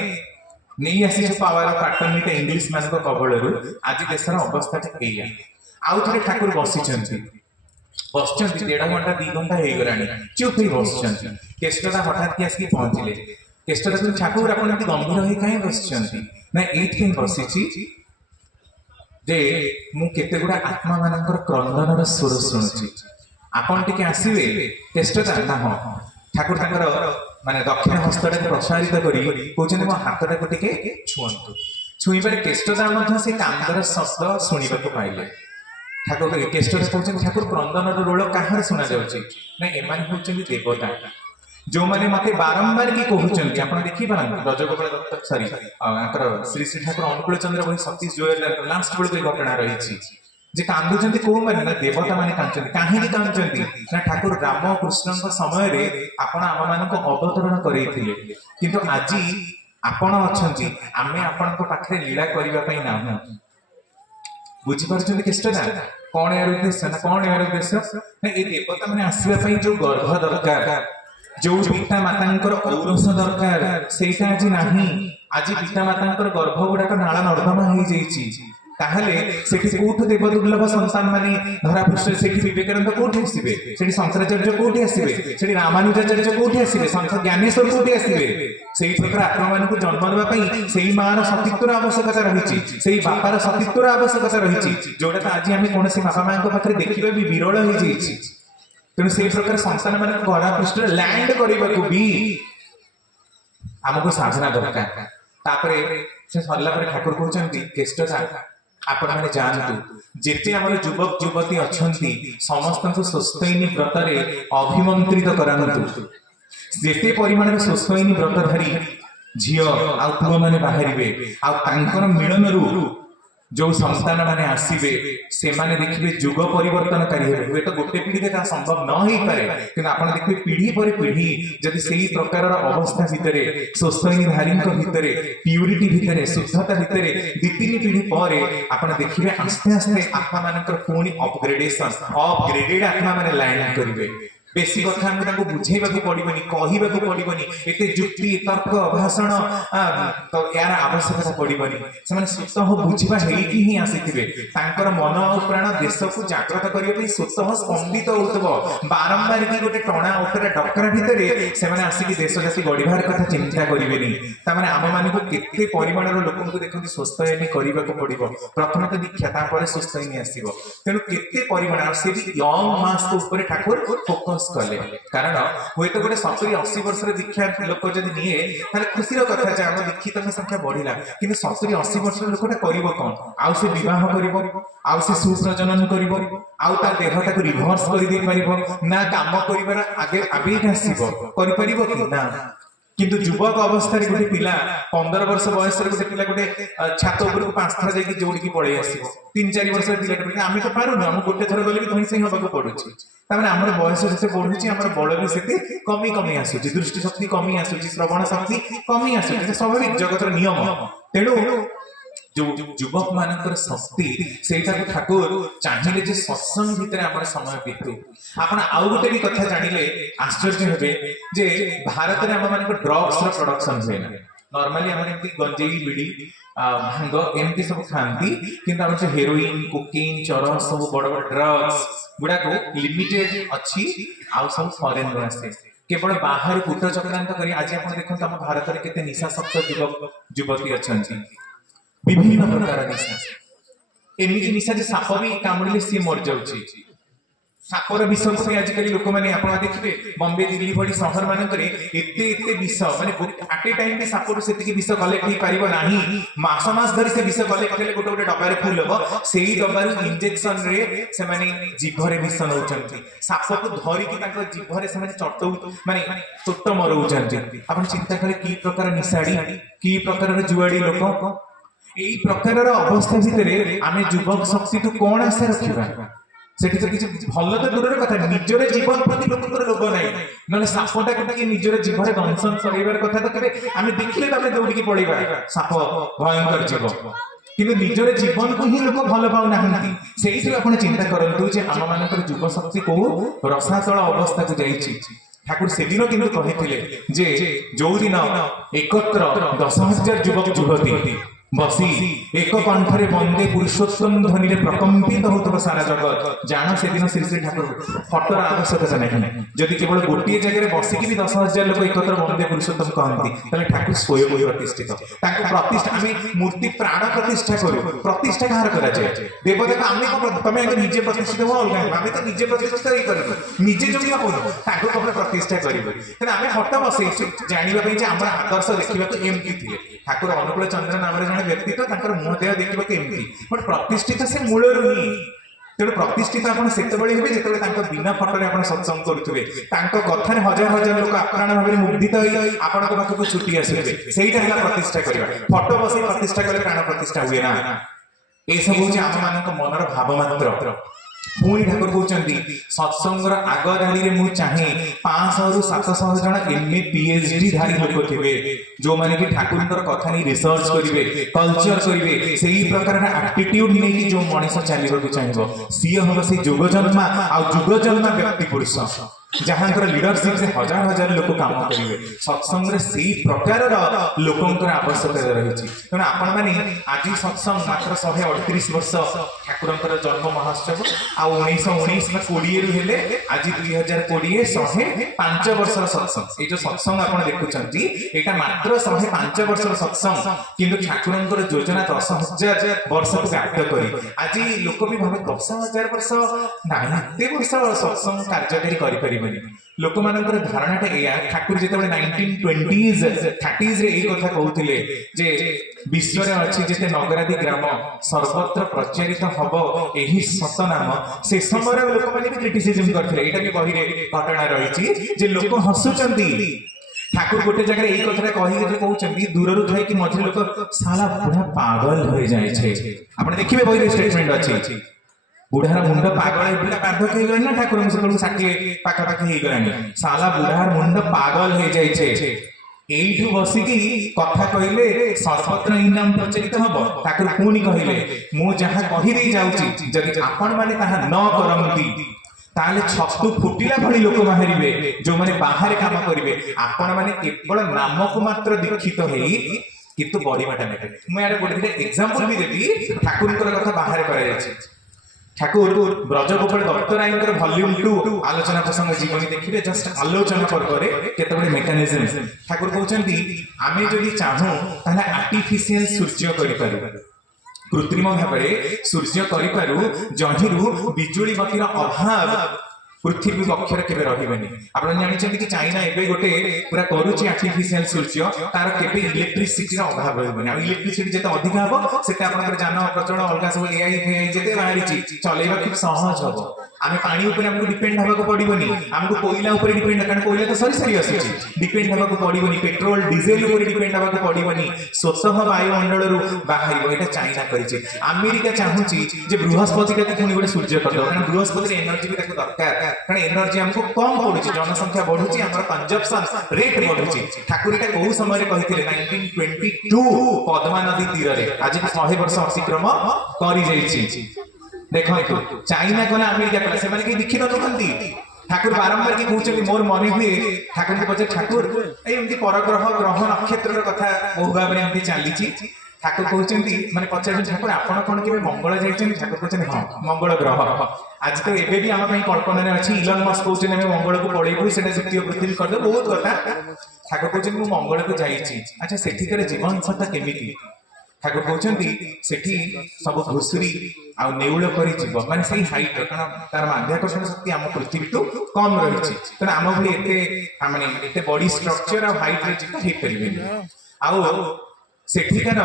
नहीं आसी पावर ऑफ अटर्नी इंग्लिश मान कबलू आज देशर अवस्था एया आउ थे ठाकुर बसिंट बस 1.5 घंटा 2 घंटा हो गला चुप ही बस केष्टटा हठात कि आसिक पहुंचले केष्टटा कहते ठाकुर आप गंभीर हो कहीं बसिंट ना ये बसी जे मुझे गुड़ा आत्मा मान क्रंदन स्वर शुणुची आपन टिके आसवे केष्टटा ना हाँ ठाकुर माने दक्षिण हस्तटा प्रसारित करी कहते मो हाथटा को टिके छुअंतु छुईबार केष्टटा से कांदर शब्द शुणा पाइले ठाकुर केष्टटा कहते ठाकुर क्रंदन रोल कहाँ शुणा जाऊँगी ना एम हूँ देवता जो मैंने मत बारंबार कि कहते आप देखिपार रजगोपाल दत्त सरी श्री श्री ठाकुर अनुकूल चंद्र बही सतीश जोयल लास्ट बेलू घटना रही जे कांदुचंती को माने ना देवता माने कांचंती काहे की कांचंती ना ठाकुर राम कृष्ण समय रे आपण आम मानको अवतरण करैथिले किंतु आजी आपण अछंती आमे आपनको पाखरे लीला करिवा पई ना बुझी परछंती केष्टटा कोन यार उद्देश्य ना कोन यार उद्देश्य ना ए देवता माने आसीबा पई जो गर्भ दरकार जो पिता मातांकर औरस दरकार सेटा आज नाही आज पिता मातांकर गर्भ गुडाक नाला नर्दमा हो जाइछि ताहले सेठी कोठ देव दुर्लभ संतान माने धरा पृष्ठ सेठी विवेकानंद कोठी आसीबे सेठी शंकराचार्य कोठी आसीबे सेठी रामानुजाचार्य कोठी आसीबे संत ज्ञानेश्वर कोठी आसीबे सेही प्रकार आत्मा मानकु जन्म देबा पई सेही मार सतीत्वर आवश्यकता रहिछि सेही बापार सतीत्वर आवश्यकता रहिछि जोडा त आज हामी कोनसी बापा मांको पाखरे देखिबा भी विरल हो जाइछि तेणु सेही प्रकार संतान मानकु धरा पृष्ठ लैंड करिबाकु भी हमको साधना दरकार तापरे से सरला पर ठाकुर कहउचंती केष्टटा आपण माने जानतु जेते हमर युवक युवती अछंती समस्त को सुस्थैनी व्रत रे अभिमंत्रित करांतु जेते परिमाण रे सुस्थैनी व्रत धरी झियो आ पुओ माने बाहरिबे आ तांकर मिलन रु जो संतान माने आसीबे से माने देखिबे युग परिवर्तनकारी हेबे तो गोटे पीढ़ी ता संभव न होई पारे किंतु आपण देखिबे पीढ़ी पर पीढ़ी जदि सेही प्रकार अवस्था भितरे सुस्थैनी धारीक भितरे प्यूरिटी भितरे शुद्धता भितरे दि तीन पीढ़ी पर आपण देखिबे आस्ते आस्ते आत्मा मानकर पुणी अपग्रेडेशन अपग्रेडेड आत्मा माने लैंड करिवे बेसी कथा हमको बुझेबा पड़ोनी कहवाक पड़ोनी एत जुक्ति तर्क भाषण तो यार आवश्यकता पड़ोनी से स्वतः बुझा ही आसी मन और प्राण देश को जागृत करने स्वतः स्पंदित हो बारंबार की गोटे टणा उतरा डकरा भितर से आसिक देश जाति गढ़ार कथा चिंता करेंगे तमें आम मान को केते परिमाण लोक देखते सुस्थैनी करने को पड़ो प्रथम तो दीक्षा सुस्थैनी आसो तेणु केते परिमाण से यंग मास ठाकुर फोकस ଫୋକस कले कारण हुए तो गोटे 70-80 वर्ष दीक्षा लोक जब निए ताले खुशीर कथा जे आम दीक्षित संख्या बढ़िला कि 70-80 वर्ष लोकटा करिवो कोन आउ से विवाह करिवो आउ से सुप्रजनन करिवो आउ ता देहटा को रिवर्स करि दे परिवो ना काम करिवार आगे आबे आसीबो करि परिवो कि ना किंतु युवक अवस्था गोटे पिला 15 वर्ष बयस गोटे पिला गोटे छात उपर 5 थर जाकि जोड़िकी पड़े आसो 3-4 वर्ष पिला आम तो पारुन आम गोटे थर गले भी धई हवा पड़ुଛି तार आम बयस जिते बढ़ुची आम बल भी से कमी कमी आसूची दृष्टि शक्ति कमी आसूची श्रवण शक्ति कमी आसूची स्वाभाविक जगतर नियम तेणु जो युवक मानकर शक्ति सेटा ठाकुर चाहिए जे सत्संग भितर आम समय बीतू आपण आउ गोटे भी कथा जानिले आश्चर्य हेबे जे भारत रे आम मानकर ड्रग्स रो प्रोडक्शन हुए ना नॉर्मली हम एमती गंजेई बिड़ी भांग एमती सब खांती किंतु हम जो हेरोइन कोकेन चरस सब बड़ बड़ ड्रग्स गुडा को लिमिटेड अछि आउ सब फॉरेन रो आसे केवल बाहर कूट चक्रांत करी आज आपण देखन हम भारत रे केते निशासक्त युवक युवती अछंती विभिन्न प्रकार निशा एमिति निशा जे साप भी कामुड़िले सी मर जाउची सापर विष को आजिकल लोक मैंने आप देखिए बॉम्बे दिल्ली भली सहर मानक एते विष माने आट ए टाइम सापर से विष कलेक्ट हो पार ना मास मास धरी से विष कलेक्ट कले गोटे गोटे डबारे फुल हम से डबार इंजेक्शन रे से माने जीभरे विष नौ साप को धरिकी जीभरे से चटौ माने चोट मरौंट आप चिंता करें कि प्रकार निशाड़ी कि प्रकार जुआड़ी लोक यही प्रकार अवस्था भितर आम युवक शक्ति तो कौन आशा रखा सेठी तो किसी भल तो दूर कथा निजर जीवन प्रति लोकर लोभ ना ना सापटा को निजर जीवन दंशन कर कथा तो कहे आम देखिले तो दौड़ी पड़ेगा साप भयंकर जीव कि निजर जीवन को ही लोक भल पाऊना से आप चिंता करूँ आम मान युव शक्ति को रसातल अवस्था को जाइए ठाकुर से दिन किंतु कही जो दिन एकत्र 10,000 युवक युवती बसी एक कंठरे वंदे पुरुषोत्तम ध्वनि प्रकंपित होता सारा जगत जान से दिन श्री श्री ठाकुर फटर आवश्यकता नहीं जदि केवल गोटे जगह बसिकी भी 10,000 लोक एकत्र वंदे पुरुषोत्तम कहती ताले ठाकुर स्वयं प्रतिष्ठित प्रतिष्ठा आम मूर्ति प्राण प्रतिष्ठा करूँ प्रतिष्ठा कहार करा जाए देवता आम तुम निजे प्रतिष्ठित हो अलग आम तो निजे प्रतिष्ठित ही कर निजे जो कौन प्रतिष्ठा करें आम हट बसई जानवाई आम आदर्श देखा एमती थे ठाकुर अनुकूल चंद्र नाम जन व्यक्ति तो मुह देह देखा केमती बट प्रतिष्ठित से मूल ही तेणु प्रतिष्ठित आप से जो बिना फटोरे आप सत्संग करुवे कथार हजार हजार लोक आप्राण भाव मुग्धित आपण पाखक छुट्टी आसुवे से प्रतिष्ठा करवा फटो बस प्रतिष्ठा कले प्राण प्रतिष्ठा हुए ना यह सब हूँ आम मान मनर भाव मात्र पुणी ठाकुर कहते सत्संगर आग धाड़ी में चाहे 500-700 जन MA PhD धारी लोक थे जो मैंने कि ठाकुर कथा नहीं रिसर्च करेंगे कल्चर करेंगे से ही प्रकार आटिट्यूड नहीं जो मनीष चलने को चाहिए सी हम से जुग जन्मा जुग जन्मा व्यक्ति पुरुष जहाँ लीडरशिप से हजार हजार लोक काम करेंगे सत्संग से प्रकार लोकंर आवश्यकता रही तेणु आपण मैंने आज सत्संग मात्र 138 वर्ष ठाकुर जन्म महोत्सव आ 1919 20 आज 2020 105 वर्ष सत्संग ये जो सत्संग आप देखुं यहाँ मात्र 105 वर्ष सत्संग किंतु ठाकुर योजना 10,000 वर्ष को व्याप्त कर आज लोक भी भावे 10,000 वर्ष ना एत वर्ष सत्संग कार्यकारी कर लोक मानकर धारणाटा या ठाकुर जो 1920s 30s रे कथा कहते जे विश्व रे अछि जेते नगरादी ग्राम सर्वत्र प्रचारित हबो एही सत नाम से समय लोक माने भी क्रिटिसिज्म करथिले एटा भी बहिरे घटना रहिछि जे लोक हसुचंती ठाकुर गोटे जगह यही कथा कही कहते दूर थी कि मझे लोक साला बुढ़ा पागल हो जाए आप देखिए बही स्टेटमेंट अच्छी बुढ़ार मुंड पागल बाधक हो गला ठाकुर से 60 पाखापाखि हो गलानी साला बुढ़ार मुंड पागल हो जाए एठू बसिकी कथा कहले सर्वत्र इनाम प्रचारित हम ठाकुर पुणी कहले मु जहाँ कहीदे जाऊँगी जदि आपण मैंने ताहा न करती ताले छतु फुटिला भली लोक बाहरिबे जो माने बाहर काम करिवे आपण माने केवल नाम को मात्र दीक्षित हेई किंतु बड़ीमाटा नेबे मु यार गोटे एग्जांपल भी देबी ठाकुरकर कथा बाहर करा जायछि ठाकुर ब्रजगोपाल दत्तरायकर वॉल्यूम 2 आलोचना प्रसंग जीवनी देखिए जस्ट आलोचना पर केतबे मेकानिज्म ठाकुर कहउछंती आमे जदि चाहू ताले आर्टिफिशियल सूर्य करि पारू कृत्रिम भाव सूर्य करिपारू जहिरू बिजुली बतीर अभाव पृथ्वी कक्षर केबे रहिबेनी आपण जानिछन कि चाइना एबे गोटे पूरा करूची आर्टिफिशियल सूर्य तार केबे इलेक्ट्रिसिटी रो अभाव रहबेनी आ इलेक्ट्रिसिटी जते अधिक हबो सेते आपनकर जान प्रचलन अलगा सब एआई जते बाहरी चलेबा खूब सहज हबो आमे पानी ऊपर हमको डिपेंड हबा को पड़िबोनी हमको कोयला ऊपर डिपेंड कारण कोयला तो सरी सरी आसी डिपेंड हबा को पड़िबोनी पेट्रोल डीजल ऊपर डिपेंड हबा को पड़िबोनी स्वतः वायुमंडल रु बाहरिबो एटा चाइना करिছে अमेरिका चाहूची जे बृहस्पति का पुनी गोटे सूर्य करदो कारण बृहस्पति एनर्जी भी ताको दरकार कारण एनर्जी हमको कम पड़ुची जनसंख्या बढ़ुची हमर कंजप्शन रेट बढ़ुची ठाकुर एटा बहु समय रे कहिथिले 1922 पद्मा नदी तीर रे आज 100 वर्ष अतिक्रम करि जाईची देखो चाइना कला अमेरिका कला से माने के दीक्षित नुहंती ठाकुर बारंबार की कहउछन मोर मन हुए ठाकुर को पछे ठाकुर एमती परग्रह ग्रह नक्षत्र रो कथा बहु भाव रे एमती चालीची ठाकुर कहउछंती माने पछे ठाकुर आपण कोन केबे मंगल जाइछन ठाकुर कहछन हां मंगल ग्रह आज तो एबे भी हम पई कल्पना रे अछि इलन मस्क कहउछन हम मंगल को पळेबु सेटा द्वितीय पृथ्वी कर दे बहुत कथा ठाकुर कहछन मु मंगल को जाइछि अच्छा सेठी करे जीवन सत्ता केमिति ठाकुर कहउछंती सेठी सब घुसुरी आ नेउळ करी जीव माने सही हाइट कारण तार माध्याकर्षण शक्ति हम पृथ्वी तो कम रहिछि तने हम भली एते माने एते बॉडी स्ट्रक्चर आ हाइट रे जीव हे परिबेनी आ सेठिकार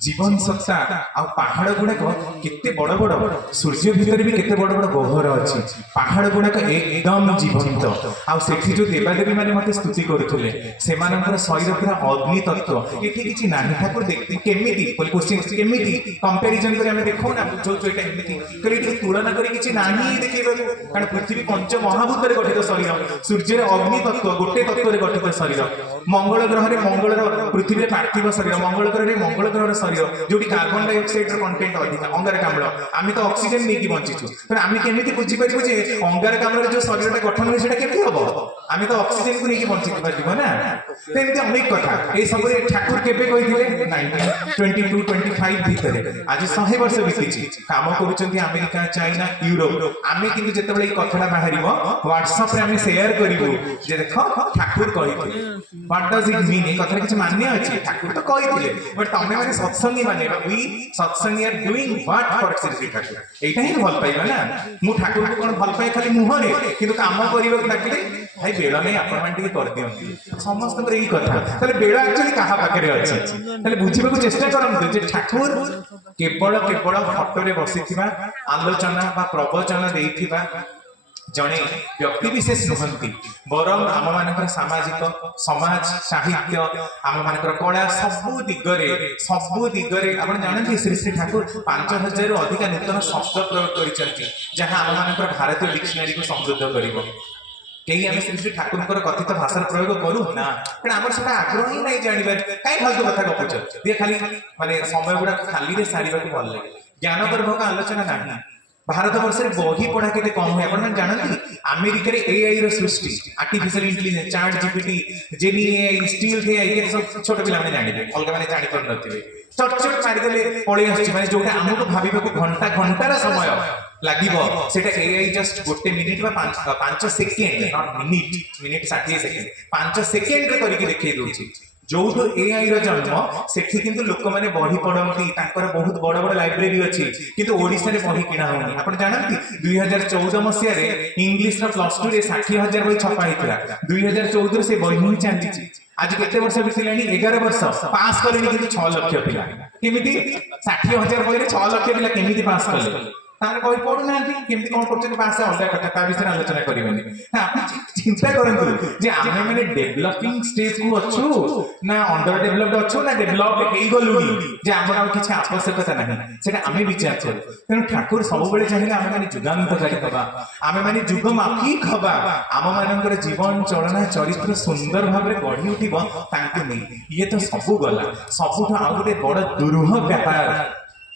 जीवन सत्ता आ पहाड़ गुड़ाक केते बड़ बड़ सूर्य भीतर भी केते बड़ बड़ गहर अछि पहाड़ गुड़ाक एकदम जीवंत आ सेठी जो देवादेवी माने मते स्तुति करथुले सेमानकर शरीर पूरा अग्नि तत्व एठी किछि नाही ठाकुर देखते केमिति बोले क्वेश्चन केमिति कंपैरिजन करी हमें देखो ना जो जो एटा केमिति करी एठी तुलना करी किछि नाही देखैबा कारण पृथ्वी पंच महाभूत रे गठित शरीर सूर्य अग्नि तत्व गोटे तत्व रे गठित शरीर मंगल ग्रह रे मंगल पृथ्वी रे पार्थिव शरीर मंगल ग्रह रे मंगल ग्रह शरीर जो कार्बन डाइऑक्साइड रो कंटेंट अधिक अंगारकाम्ल आमी तो ऑक्सीजन नेकी बंचिछु त आमी केमिति बुझी परिबो जे अंगारकाम्ल जो शरीर रे गठन होय सेटा केमिति हबो आमी तो ऑक्सीजन को नेकी बंचि परिबो ना तेमति अनेक कथा ए सब रे ठाकुर केबे कहिथिले 1922 25 भीतर आज 100 वर्ष बीतीछि काम करूचंती अमेरिका चाइना यूरोप आमी किंतु जेतेबेले ए कथाडा बाहरिबो व्हाट्सएप रे आमी शेयर करिवो जे देखो ठाकुर कहिथिले व्हाट डज इट मीन ए कथा किछ मान्य अछि ठाकुर तो कहिथिले बट तमे माने सत्संगी माने वी सत्संगी are doing what for Shri Thakur एटा ही भल पाइबा ना मु ठाकुर को कोन भल पाए खाली मुह रे किंतु काम करिवो डाकिले भाई बेला नै आपण मान टिके कर दियंती समस्त को एही कथा तले बेला एक्चुअली कहा पाके रे अछि तले बुझिबा को चेष्टा करम जे ठाकुर केवल केवल फोटो रे बसिथिबा आलोचना बा प्रवचन देइथिबा जने व्यक्ति विशेष नुहंती बरम आम मानकर सामाजिक समाज साहित्य आम मानकर कला सबु दिगरे आपण जानते श्री श्री ठाकुर 5000 रु अधिक नूतन शब्द प्रयोग करिसंती जहां आम मानकर भारतीय डिक्शनरी को समृद्ध करिवो केही आमे श्री श्री ठाकुरकर कथित भाषा प्रयोग करू ना पण हमर सेटा आग्रह ही नै जानिबार काई फालतू कथा गपुछ दे खाली माने समय गुडा खाली रे सारीबा को भल लागे ज्ञानगर्भक आलोचना नाही भारत वर्ष रे बही पढ़ा केते कम होय आपण जानती अमेरिका रे एआई रो सृष्टि artificial intelligence chat GPT gen AI still AI के सब छोट पिला माने जानिबे अलगा माने जानि पर नथिबे चट मारि देले पळे आछि माने जोटा हमको भाबिबा को घंटा रा समय लागिबो सेटा एआई जस्ट गोटे मिनिट बा 5 second not minute 60 second 5 second रे करिके देखै दोछि जो एआई रो जन्म सेठी किंतु लोक माने बही पढंती तांकर बहुत बड़ बड़ लाइब्रेरी अछि किंतु ओडिसा रे बही किना होनी आपण जानंती 2014 मसिया रे इंग्लिश रो प्लस 2 रे 60000 बही छपा हितला 2014 से बही ही चांदी आज केते वर्ष बितिलानी 11 वर्ष पास करनी किंतु 6 लाख पिला केमिति 60000 बही रे 6 लाख पिला केमिति पास करले तार कोई पढु नांती केमिति कोन करछन पास अलगा कथा ता विषय आलोचना करिबेनी ना आपण चिंता करंतु जे आमे माने डेवलपिंग स्टेज को अछु ना अंडर डेवलप्ड अछु ना डेवलप हेई गलुनी जे हमरा किछ आवश्यकता नाही सेटा आमे विचार करू तेनु ठाकुर सब बेले चाहिले आमे माने जुगांतकारी हबा आमे माने जुग माफिक हबा आम मानकर जीवन चलना चरित्र सुंदर भाबरे गढी उठिबो तांकु नै ये तो सब गला सबुठ आ गोटे बड़ दुरूह व्यापार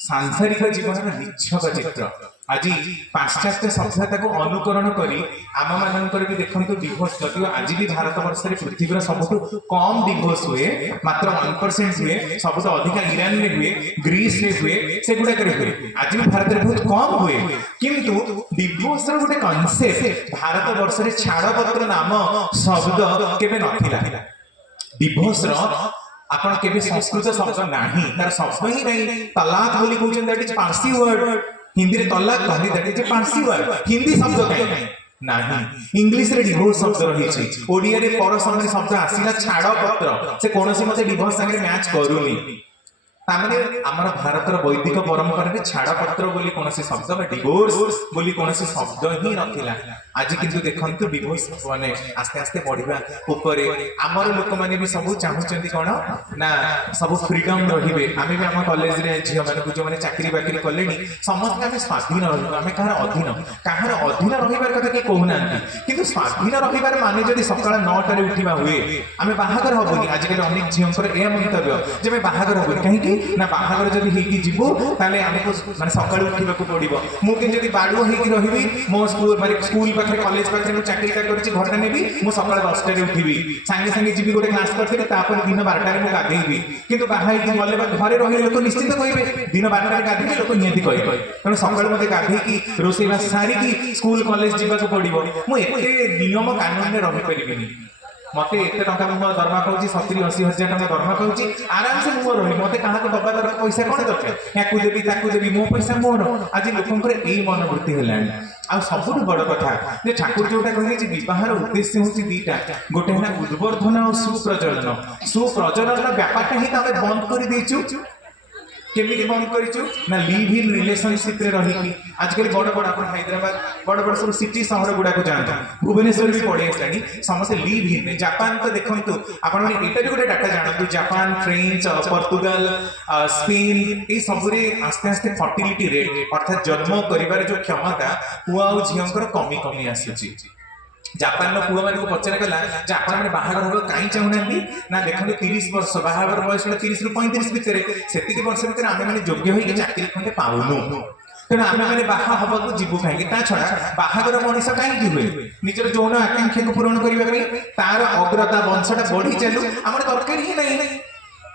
सांसारिक जीवन निच्छक चित्र आज पाश्चात्य सभ्यता को अनुकरण करी आम मानकर भी देखंतु डिवोर्स जदियो आज भी भारत वर्ष रे पृथ्वी रो सबुठ कम डिवोर्स हुए मात्र 1% हुए सबुठ अधिक ईरान में हुए ग्रीस रे हुए से गुडा करे हुए आज भी भारत रे बहुत कम हुए किंतु डिवोर्स रो गोटे कांसेप्ट भारत वर्ष रे छाड़पत्र नाम शब्द केबे नथिला डिवोर्स रो आपण केबे संस्कृत शब्द नाही तार शब्द ही नाही तलाक बोली कहउछन that is Parsi word Hindi रे तलाक कहली that is Parsi word Hindi शब्द काई ନାହିଁ। ଇଂଲିଶରେ ଡିଭୋର୍ସ ଶବ୍ଦ ରହିଛି, ଓଡ଼ିଆରେ ପର ସମୟରେ ଶବ୍ଦ ଆସିଲା ଛାଡ଼ପତ୍ର, ସେ କୌଣସି ମତେ ଡିଭୋର୍ସ ସାଙ୍ଗରେ ମ୍ୟାଚ୍ କରୁନି। ତାମାନେ ଆମର ଭାରତର ବୈଦିକ ପରମ୍ପରାରେ ଛାଡ଼ପତ୍ର ବୋଲି କୌଣସି ଶବ୍ଦ ବା ଡିଭୋର୍ସ ବୋଲି କୌଣସି ଶବ୍ଦ ହିଁ ନଥିଲା। ଆଜି କିନ୍ତୁ ଦେଖନ୍ତୁ ଡିଭୋର୍ସ ମାନେ ଆସ୍ତେ ଆସ୍ତେ ବଢିବା ଉପରେ ଆମର ଲୋକମାନେ ବି ସବୁ ଚାହୁଁଛନ୍ତି କଣ ନା ସବୁ ଫ୍ରିଡମ ରହିବେ। ଆମେ ବି ଆମ କଲେଜରେ ଝିଅମାନଙ୍କୁ ଯୋଉମାନେ ଚାକିରି ବାକିରି କଲେଣି ସମସ୍ତେ ଆମେ ସ୍ୱାଧୀନ ରହିବୁ, ଆମେ କାହାର ଅଧୀନ ରହିବାର କଥା କେହି କହୁନାହାନ୍ତି, କିନ୍ତୁ ସ୍ୱାଧୀନ ରହିବାର ମାନେ ଯଦି ସକାଳ 9ଟାରେ ଉଠିବା ହୁଏ ଆମେ ବାହାଘର ହବୁନି। ଆଜିକାଲି ଅନେକ ଝିଅଙ୍କର ଏହା ମନ୍ତବ୍ୟ ଯେ ଆମେ ବାହାଘର ହବୁନି, କାହିଁକି ନା ବାହାଘର ଯଦି ହେଇକି ଯିବୁ ତାହେଲେ ଆମକୁ ମାନେ ସକାଳୁ ଉଠିବାକୁ ପଡିବ। ମୁଁ କିନ୍ତୁ ଯଦି ବାଡୁଅ ହେଇକି ରହିବି ମୋ ସ୍କୁଲ ପାଖରେ କଲେଜ ପାଖରେ ମୁଁ ଚାକିରିଟା କରିଛି ଘରଟା ନେବି, ମୁଁ ସକାଳ 10ଟାରେ ଉଠିବି, ସାଙ୍ଗେ ସାଙ୍ଗେ ଯିବି ଗୋଟେ କ୍ଲାସ କରିଥିଲି, ତାପରେ ଦିନ 12ଟାରେ ମୁଁ ଗାଧେଇବି। କିନ୍ତୁ ବାହା ହେଇକି ଗଲେ ବା ଘରେ ରହିଲେ ଲୋକ ନିଶ୍ଚିତ କହିବେ ଦିନ 12ଟାରେ ଗାଧେଇଲେ ଲୋକ ନିହାତି କହିବେ, ତେଣୁ ସକାଳୁ ମତେ ଗାଧେଇକି ରୋଷେଇବାସ ସାରିକି ସ୍କୁଲ କଲେଜ ଯିବାକୁ ପଡିବ। ମୁଁ ଏତେ ନିୟମ କାନୁନରେ ରହିପାରିବିନି। ମତେ ଏତେ ଟଙ୍କା ମୁଁ ଦରମା ପାଉଛି 70-80 ହଜାର ଟଙ୍କା ଦରମା ପାଉଛି, ଆରାମସେ ମୁଁ ରହିବି, ମତେ କାହାକୁ ଦବା ଦରକାର ପଇସା କଣ ଦରକାର, ୟାକୁ ଦେବି ତାକୁ ଦେବି, ମୋ ପଇସା ମୋର। ଆଜି ଲୋକଙ୍କର ଏଇ ମନୋବୃତ୍ତି ହେଲାଣି। ଆଉ ସବୁଠୁ ବଡ କଥା ଯେ ଠାକୁର ଯୋଉଟା କହିଲେ ଯେ ବିବାହର ଉଦ୍ଦେଶ୍ୟ ହଉଛି ଦିଟା, ଗୋଟେ ହେଲା ଉଦ୍ବର୍ଦ୍ଧନ ଆଉ ସୁପ୍ରଜନନ। ସୁପ୍ରଜନନର ବ୍ୟାପାରଟା ହିଁ ଆମେ ବନ୍ଦ କରିଦେଇଛୁ। କେମିତି ବନ୍ଦ କରିଛୁ ନା লিভ ইন রিলেশনশিপ রে রহিকি। আজকাল বড় বড় আপনার হায়দ্রাবাদ বড় বড় সব সিটি সহর গুড়াক যাতে ভুবনেশ্বর भी পড়ে আসলানি সমস্তে লিভ ইন। জাপান তো দেখন্তু আপন মানে এটা भी গোটে ডাটা জানন্তু, জাপান, ফ্রেঞ্চ, পর্তুগাল, স্পেন এই সবরে আস্তে আস্তে ফর্টিলিটি রেট অর্থাৎ জন্ম করিবার যে ক্ষমতা পুয়া আর ঝিয়ঙ্কর কমি কমি আসুচি। জাপানর পুଅ ମାନଙ୍କୁ ପଚରା ଗଲା ଯେ ଆପଣମାନେ ବାହାଘର ହେବାକୁ କାହିଁ ଚାହୁଁନାହାନ୍ତି ନା ଦେଖନ୍ତୁ 30 ବର୍ଷ ବାହାଘର ବୟସ 30ରୁ 35 ଭିତରେ, ସେତିକି ବର୍ଷ ଭିତରେ ଆମେମାନେ ଯୋଗ୍ୟ ହୋଇକି ଚାକିରି ଖଣ୍ଡେ ପାଉନୁ, ତେଣୁ ଆମେମାନେ ବାହା ହେବାକୁ ଯିବୁ କାହିଁକି। ତା ଛଡ଼ା ବାହାଘର ମଣିଷ କାହିଁକି ହୁଏ ନିଜର ଯୌନ ଆକାଂକ୍ଷାକୁ ପୂରଣ କରିବା ପାଇଁ, ତାର ଅଗ୍ରତା ବଂଶଟା ବଢି ଚାଲୁ, ଆମର ଦରକାର ହିଁ ନାହିଁ,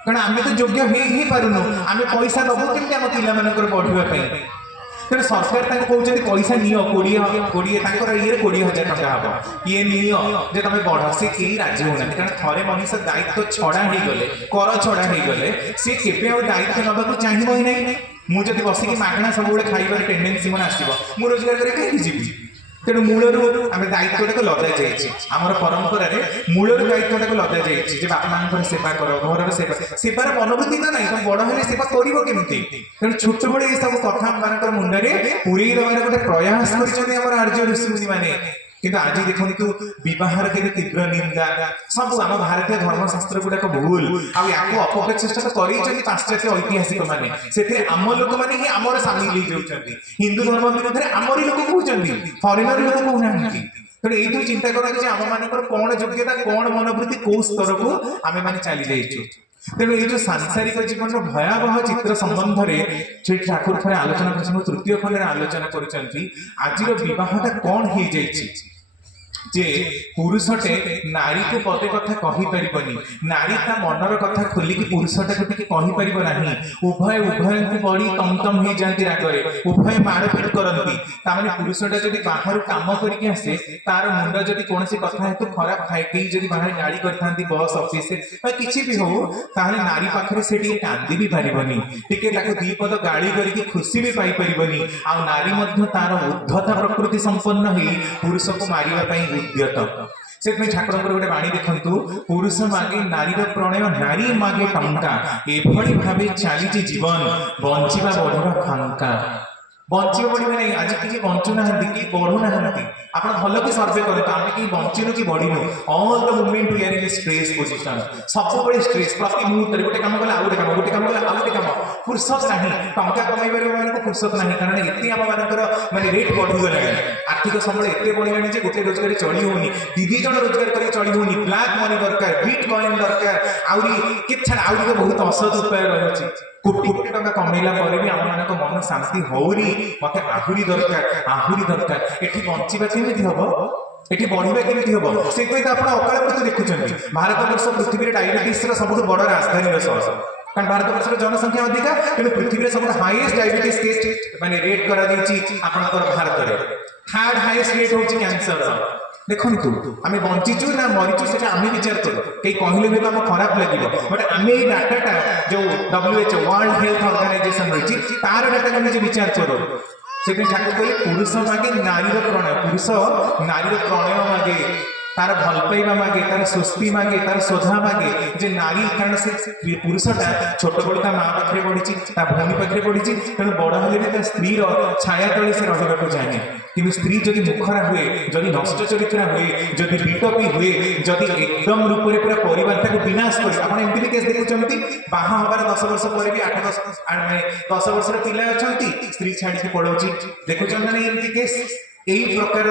କାରଣ ଆମେ ତ ଯୋଗ୍ୟ ହିଁ ପାରୁନୁ। ଆମେ ପଇସା ଦବୁ କେମିତି ଆମ ପିଲାମାନଙ୍କର ପଢିବା ପାଇଁ, ତେଣୁ ସରକାର ତାଙ୍କୁ କହୁଛନ୍ତି ପଇସା ନିଅ 20 ତାଙ୍କର ଇଏରେ 20,000 ଟଙ୍କା ହବ, ଇଏ ନିଅ ଯେ ତମେ ବଢ। ସେ କେହି ରାଜି ହଉନାହାନ୍ତି, କାରଣ ଥରେ ମଣିଷ ଦାୟିତ୍ୱ ଛଡା ହେଇଗଲେ, କର ଛଡା ହେଇଗଲେ ସେ କେବେ ଆଉ ଦାୟିତ୍ୱ ନେବାକୁ ଚାହିଁବ ହିଁ ନାହିଁ। ମୁଁ ଯଦି ବସିକି ମାଗଣା ସବୁବେଳେ ଖାଇବାର ଟେଣ୍ଡେନ୍ସି ମୋର ଆସିବ, ମୁଁ ରୋଜଗାର କରି କାହିଁକି ଯିବି। ତେଣୁ ମୂଳରୁ ଆମେ ଦାୟିତ୍ୱଟାକୁ ଲଦା ଯାଇଛି, ଆମର ପରମ୍ପରାରେ ମୂଳରୁ ଦାୟିତ୍ୱଟାକୁ ଲଦା ଯାଇଛି ଯେ ବାପା ମାଙ୍କର ସେବା କର, ଘରର ସେବାର ମନୋବୃତ୍ତି ତ ନାହିଁ, ତମେ ବଡ ହେଲେ ସେବା କରିବ କେମିତି। ତେଣୁ ଛୋଟବେଳେ ଏ ସବୁ କଥା ମାନଙ୍କର ମୁଣ୍ଡରେ ପୁରେଇ ଦେବାର ଗୋଟେ ପ୍ରୟାସ କରିଛନ୍ତି ଆମର ଆର୍ଯ୍ୟ ଋଷିମୁନି ମାନେ। କିନ୍ତୁ ଆଜି ଦେଖନ୍ତୁ ବିବାହର କେତେ ତୀବ୍ର ନିନ୍ଦା, ସବୁ ଆମ ଭାରତୀୟ ଧର୍ମଶାସ୍ତ୍ର ଗୁଡାକ ଭୁଲ, ଆଉ ୟାକୁ ଅପପ୍ରଚେଷ୍ଟା ତ କରିଛନ୍ତି ପାଶ୍ଚାତ୍ୟ ଐତିହାସିକ ମାନେ। ସେଥିରେ ଆମ ଲୋକମାନେ ହିଁ ଆମର ସାମିଲ ହେଇଯାଉଛନ୍ତି, ହିନ୍ଦୁ ଧର୍ମ ବିରୁଦ୍ଧରେ ଆମରି ଲୋକ କହୁଛନ୍ତି, ଫରେନର ଲୋକ କହୁନାହାନ୍ତି। ତେଣୁ ଏଇଠୁ ଚିନ୍ତା କରନ୍ତି ଯେ ଆମ ମାନଙ୍କର କଣ ଯୋଗ୍ୟତା, କଣ ମନୋବୃତ୍ତି, କୋଉ ସ୍ତରକୁ ଆମେ ମାନେ ଚାଲି ଯାଇଛୁ। ତେଣୁ ଏଇ ଯୋଉ ସାଂସାରିକ ଜୀବନର ଭୟାବହ ଚିତ୍ର ସମ୍ବନ୍ଧରେ ଶ୍ରୀ ଠାକୁର ଥରେ ଆଲୋଚନା କରିଛନ୍ତି, ତୃତୀୟ ଖଣ୍ଡରେ ଆଲୋଚନା କରୁଛନ୍ତି ଆଜିର ବିବାହଟା କଣ ହେଇଯାଇଛି ଯେ ପୁରୁଷଟେ ନାରୀକୁ ପଦେ କଥା କହିପାରିବନି, ନାରୀ ତା ମନର କଥା ଖୋଲିକି ପୁରୁଷଟାକୁ ଟିକେ କହିପାରିବ ନାହିଁ, ଉଭୟଙ୍କୁ ପଡ଼ି ତମ ହେଇଯାନ୍ତି ରାଗରେ, ଉଭୟ ମାରପିଟ କରନ୍ତି। ତାମାନେ ପୁରୁଷଟା ଯଦି ବାହାରୁ କାମ କରିକି ଆସେ, ତାର ମୁଣ୍ଡ ଯଦି କୌଣସି କଥା ହେତୁ ଖରାପ ଥାଏ, କେହି ଯଦି ବାହାରେ ଗାଳି କରିଥାନ୍ତି ବସ୍ ଅଫିସରେ ବା କିଛି ବି ହଉ, ତାହେଲେ ନାରୀ ପାଖରେ ସେ ଟିକେ କାନ୍ଦି ବି ପାରିବନି, ଟିକେ ତାକୁ ଦି ପଦ ଗାଳି କରିକି ଖୁସି ବି ପାଇପାରିବନି। ଆଉ ନାରୀ ମଧ୍ୟ ତାର ଉଦ୍ଧତା ପ୍ରକୃତି ସମ୍ପନ୍ନ ହେଇ ପୁରୁଷକୁ ମାରିବା ପାଇଁ ଉଦ୍ୟତ। ସେଥିପାଇଁ ଠାକୁରଙ୍କର ଗୋଟେ ବାଣୀ ଦେଖନ୍ତୁ, ପୁରୁଷ ମାଗେ ନାରୀର ପ୍ରଣୟ, ନାରୀ ମାଗେ ଟଙ୍କା, ଏଭଳି ଭାବେ ଚାଲିଛି ଜୀବନ, ବଞ୍ଚିବା ବଢିବା ଫାଙ୍କା। ବଞ୍ଚିବା ବଢିବା ନାହିଁ, ଆଜି କିଛି ବଞ୍ଚୁନାହାନ୍ତି କି ବଢୁନାହାନ୍ତି। ଆପଣ ଭଲ କି ସର୍ଭେ କରନ୍ତୁ, ଆମେ କେହି ବଞ୍ଚିନୁ କି ବଢିନୁ। All the movement we are in stress position, ସବୁବେଳେ ଷ୍ଟ୍ରେସ୍, ପ୍ରତି ମୁହୂର୍ତ୍ତରେ ଗୋଟେ କାମ କଲେ ଆଉ ଗୋଟେ କାମ, ଗୋଟେ କାମ କଲେ ଆଉ ଗୋଟେ କାମ, ଫୁର୍ସତ ନାହିଁ। ଟଙ୍କା କମାଇବାର ମାନଙ୍କୁ ଫୁର୍ସତ ନାହିଁ, କାରଣ ଏତେ ଆମ ମାନଙ୍କର ମାନେ ରେଟ୍ ବଢିଗଲାଣି, ଆର୍ଥିକ ସମ୍ବଳ ଏତେ ବଢିଲାଣି ଯେ ଗୋଟେ ରୋଜଗାର ଚଳି ହଉନି, ଦି ଜଣ ରୋଜଗାର କରି ଚଳି ହଉନି, ବ୍ଲାକ୍ ମନି ଦରକାର, ବିଟ୍ କଏନ ଦରକାର, ଆହୁରି କେତେ ଆହୁରି ବହୁତ ଅସତ ଉପାୟ ରହିଛି। କୋଟି କୋଟି ଟଙ୍କା କମେଇଲା ପରେ ବି ଆମ ମାନଙ୍କ ମନ ଶାନ୍ତି ହଉନି, ମତେ ଆହୁରି ଦରକାର, ଆହୁରି ଦରକାର। ଏଠି ବଞ୍ଚିବା କେମିତି ହବ, ଏଠି ବଢିବା କେମିତି ହବ? ସେଥିପାଇଁ ତ ଆପଣ ଅକାଳ ମୃତ୍ୟୁ ଦେଖୁଛନ୍ତି। ଭାରତବର୍ଷ ପୃଥିବୀରେ ଡାଇବେଟିସର ସବୁଠୁ ବଡ ରାଜଧାନୀର ସହର, କାରଣ ଭାରତବର୍ଷର ଜନସଂଖ୍ୟା ଅଧିକା, ତେଣୁ ପୃଥିବୀରେ ସବୁଠୁ ହାଇଏଷ୍ଟ ଡାଇବେଟିସ କେସ୍ ମାନେ ରେଟ୍ କରାଯାଇଛି ଆପଣଙ୍କର ଭାରତରେ। ଥାର୍ଡ ହାଇଏଷ୍ଟ ରେଟ୍ ହେଉଛି କ୍ୟାନ୍ସରର। ଦେଖନ୍ତୁ ଆମେ ବଞ୍ଚିଛୁ ନା ମରିଛୁ ସେଟା ଆମେ ବିଚାର କରୁ, କେହି କହିଲେ ବି ଆମ ଖରାପ ଲାଗିବ, ବଟ୍ ଆମେ ଏଇ ଡାଟାଟା ଯୋଉ WHO ୱାର୍ଲଡ ହେଲ୍ଥ ଅର୍ଗାନାଇଜେସନ ରହିଛି ତାର ଡାଟାକୁ ନିଜେ ବିଚାର କରୁ। से ठाकुर कहले पुरुष मागे नारीर प्रणय, पुरुष नारीर प्रणय मागे, तार भल पाइबा मागे, तार स्वस्ति मागे, तार शोधा मागे जे नारी, कारण से पुरुषटा छोट बड़ ता माँ पाखे पढ़ी, ता भौणी पाखे पढ़ी, तेणु बड़ हेले भी स्त्री छाया तले से रहा चाहे। कि स्त्री जदि मुखरा हुए, जदि नष्ट चरित्रा हुए, जदि विटपी हुए, जदि एकदम रूप में पूरा परिवार को विनाश कर, आप एमती भी केस देखुंत बाहा हबार 10 वर्ष पर भी 8-10 वर्ष पिला अच्छा स्त्री छाड़ी पड़ोची, देखुं ना एमती केस। यही प्रकार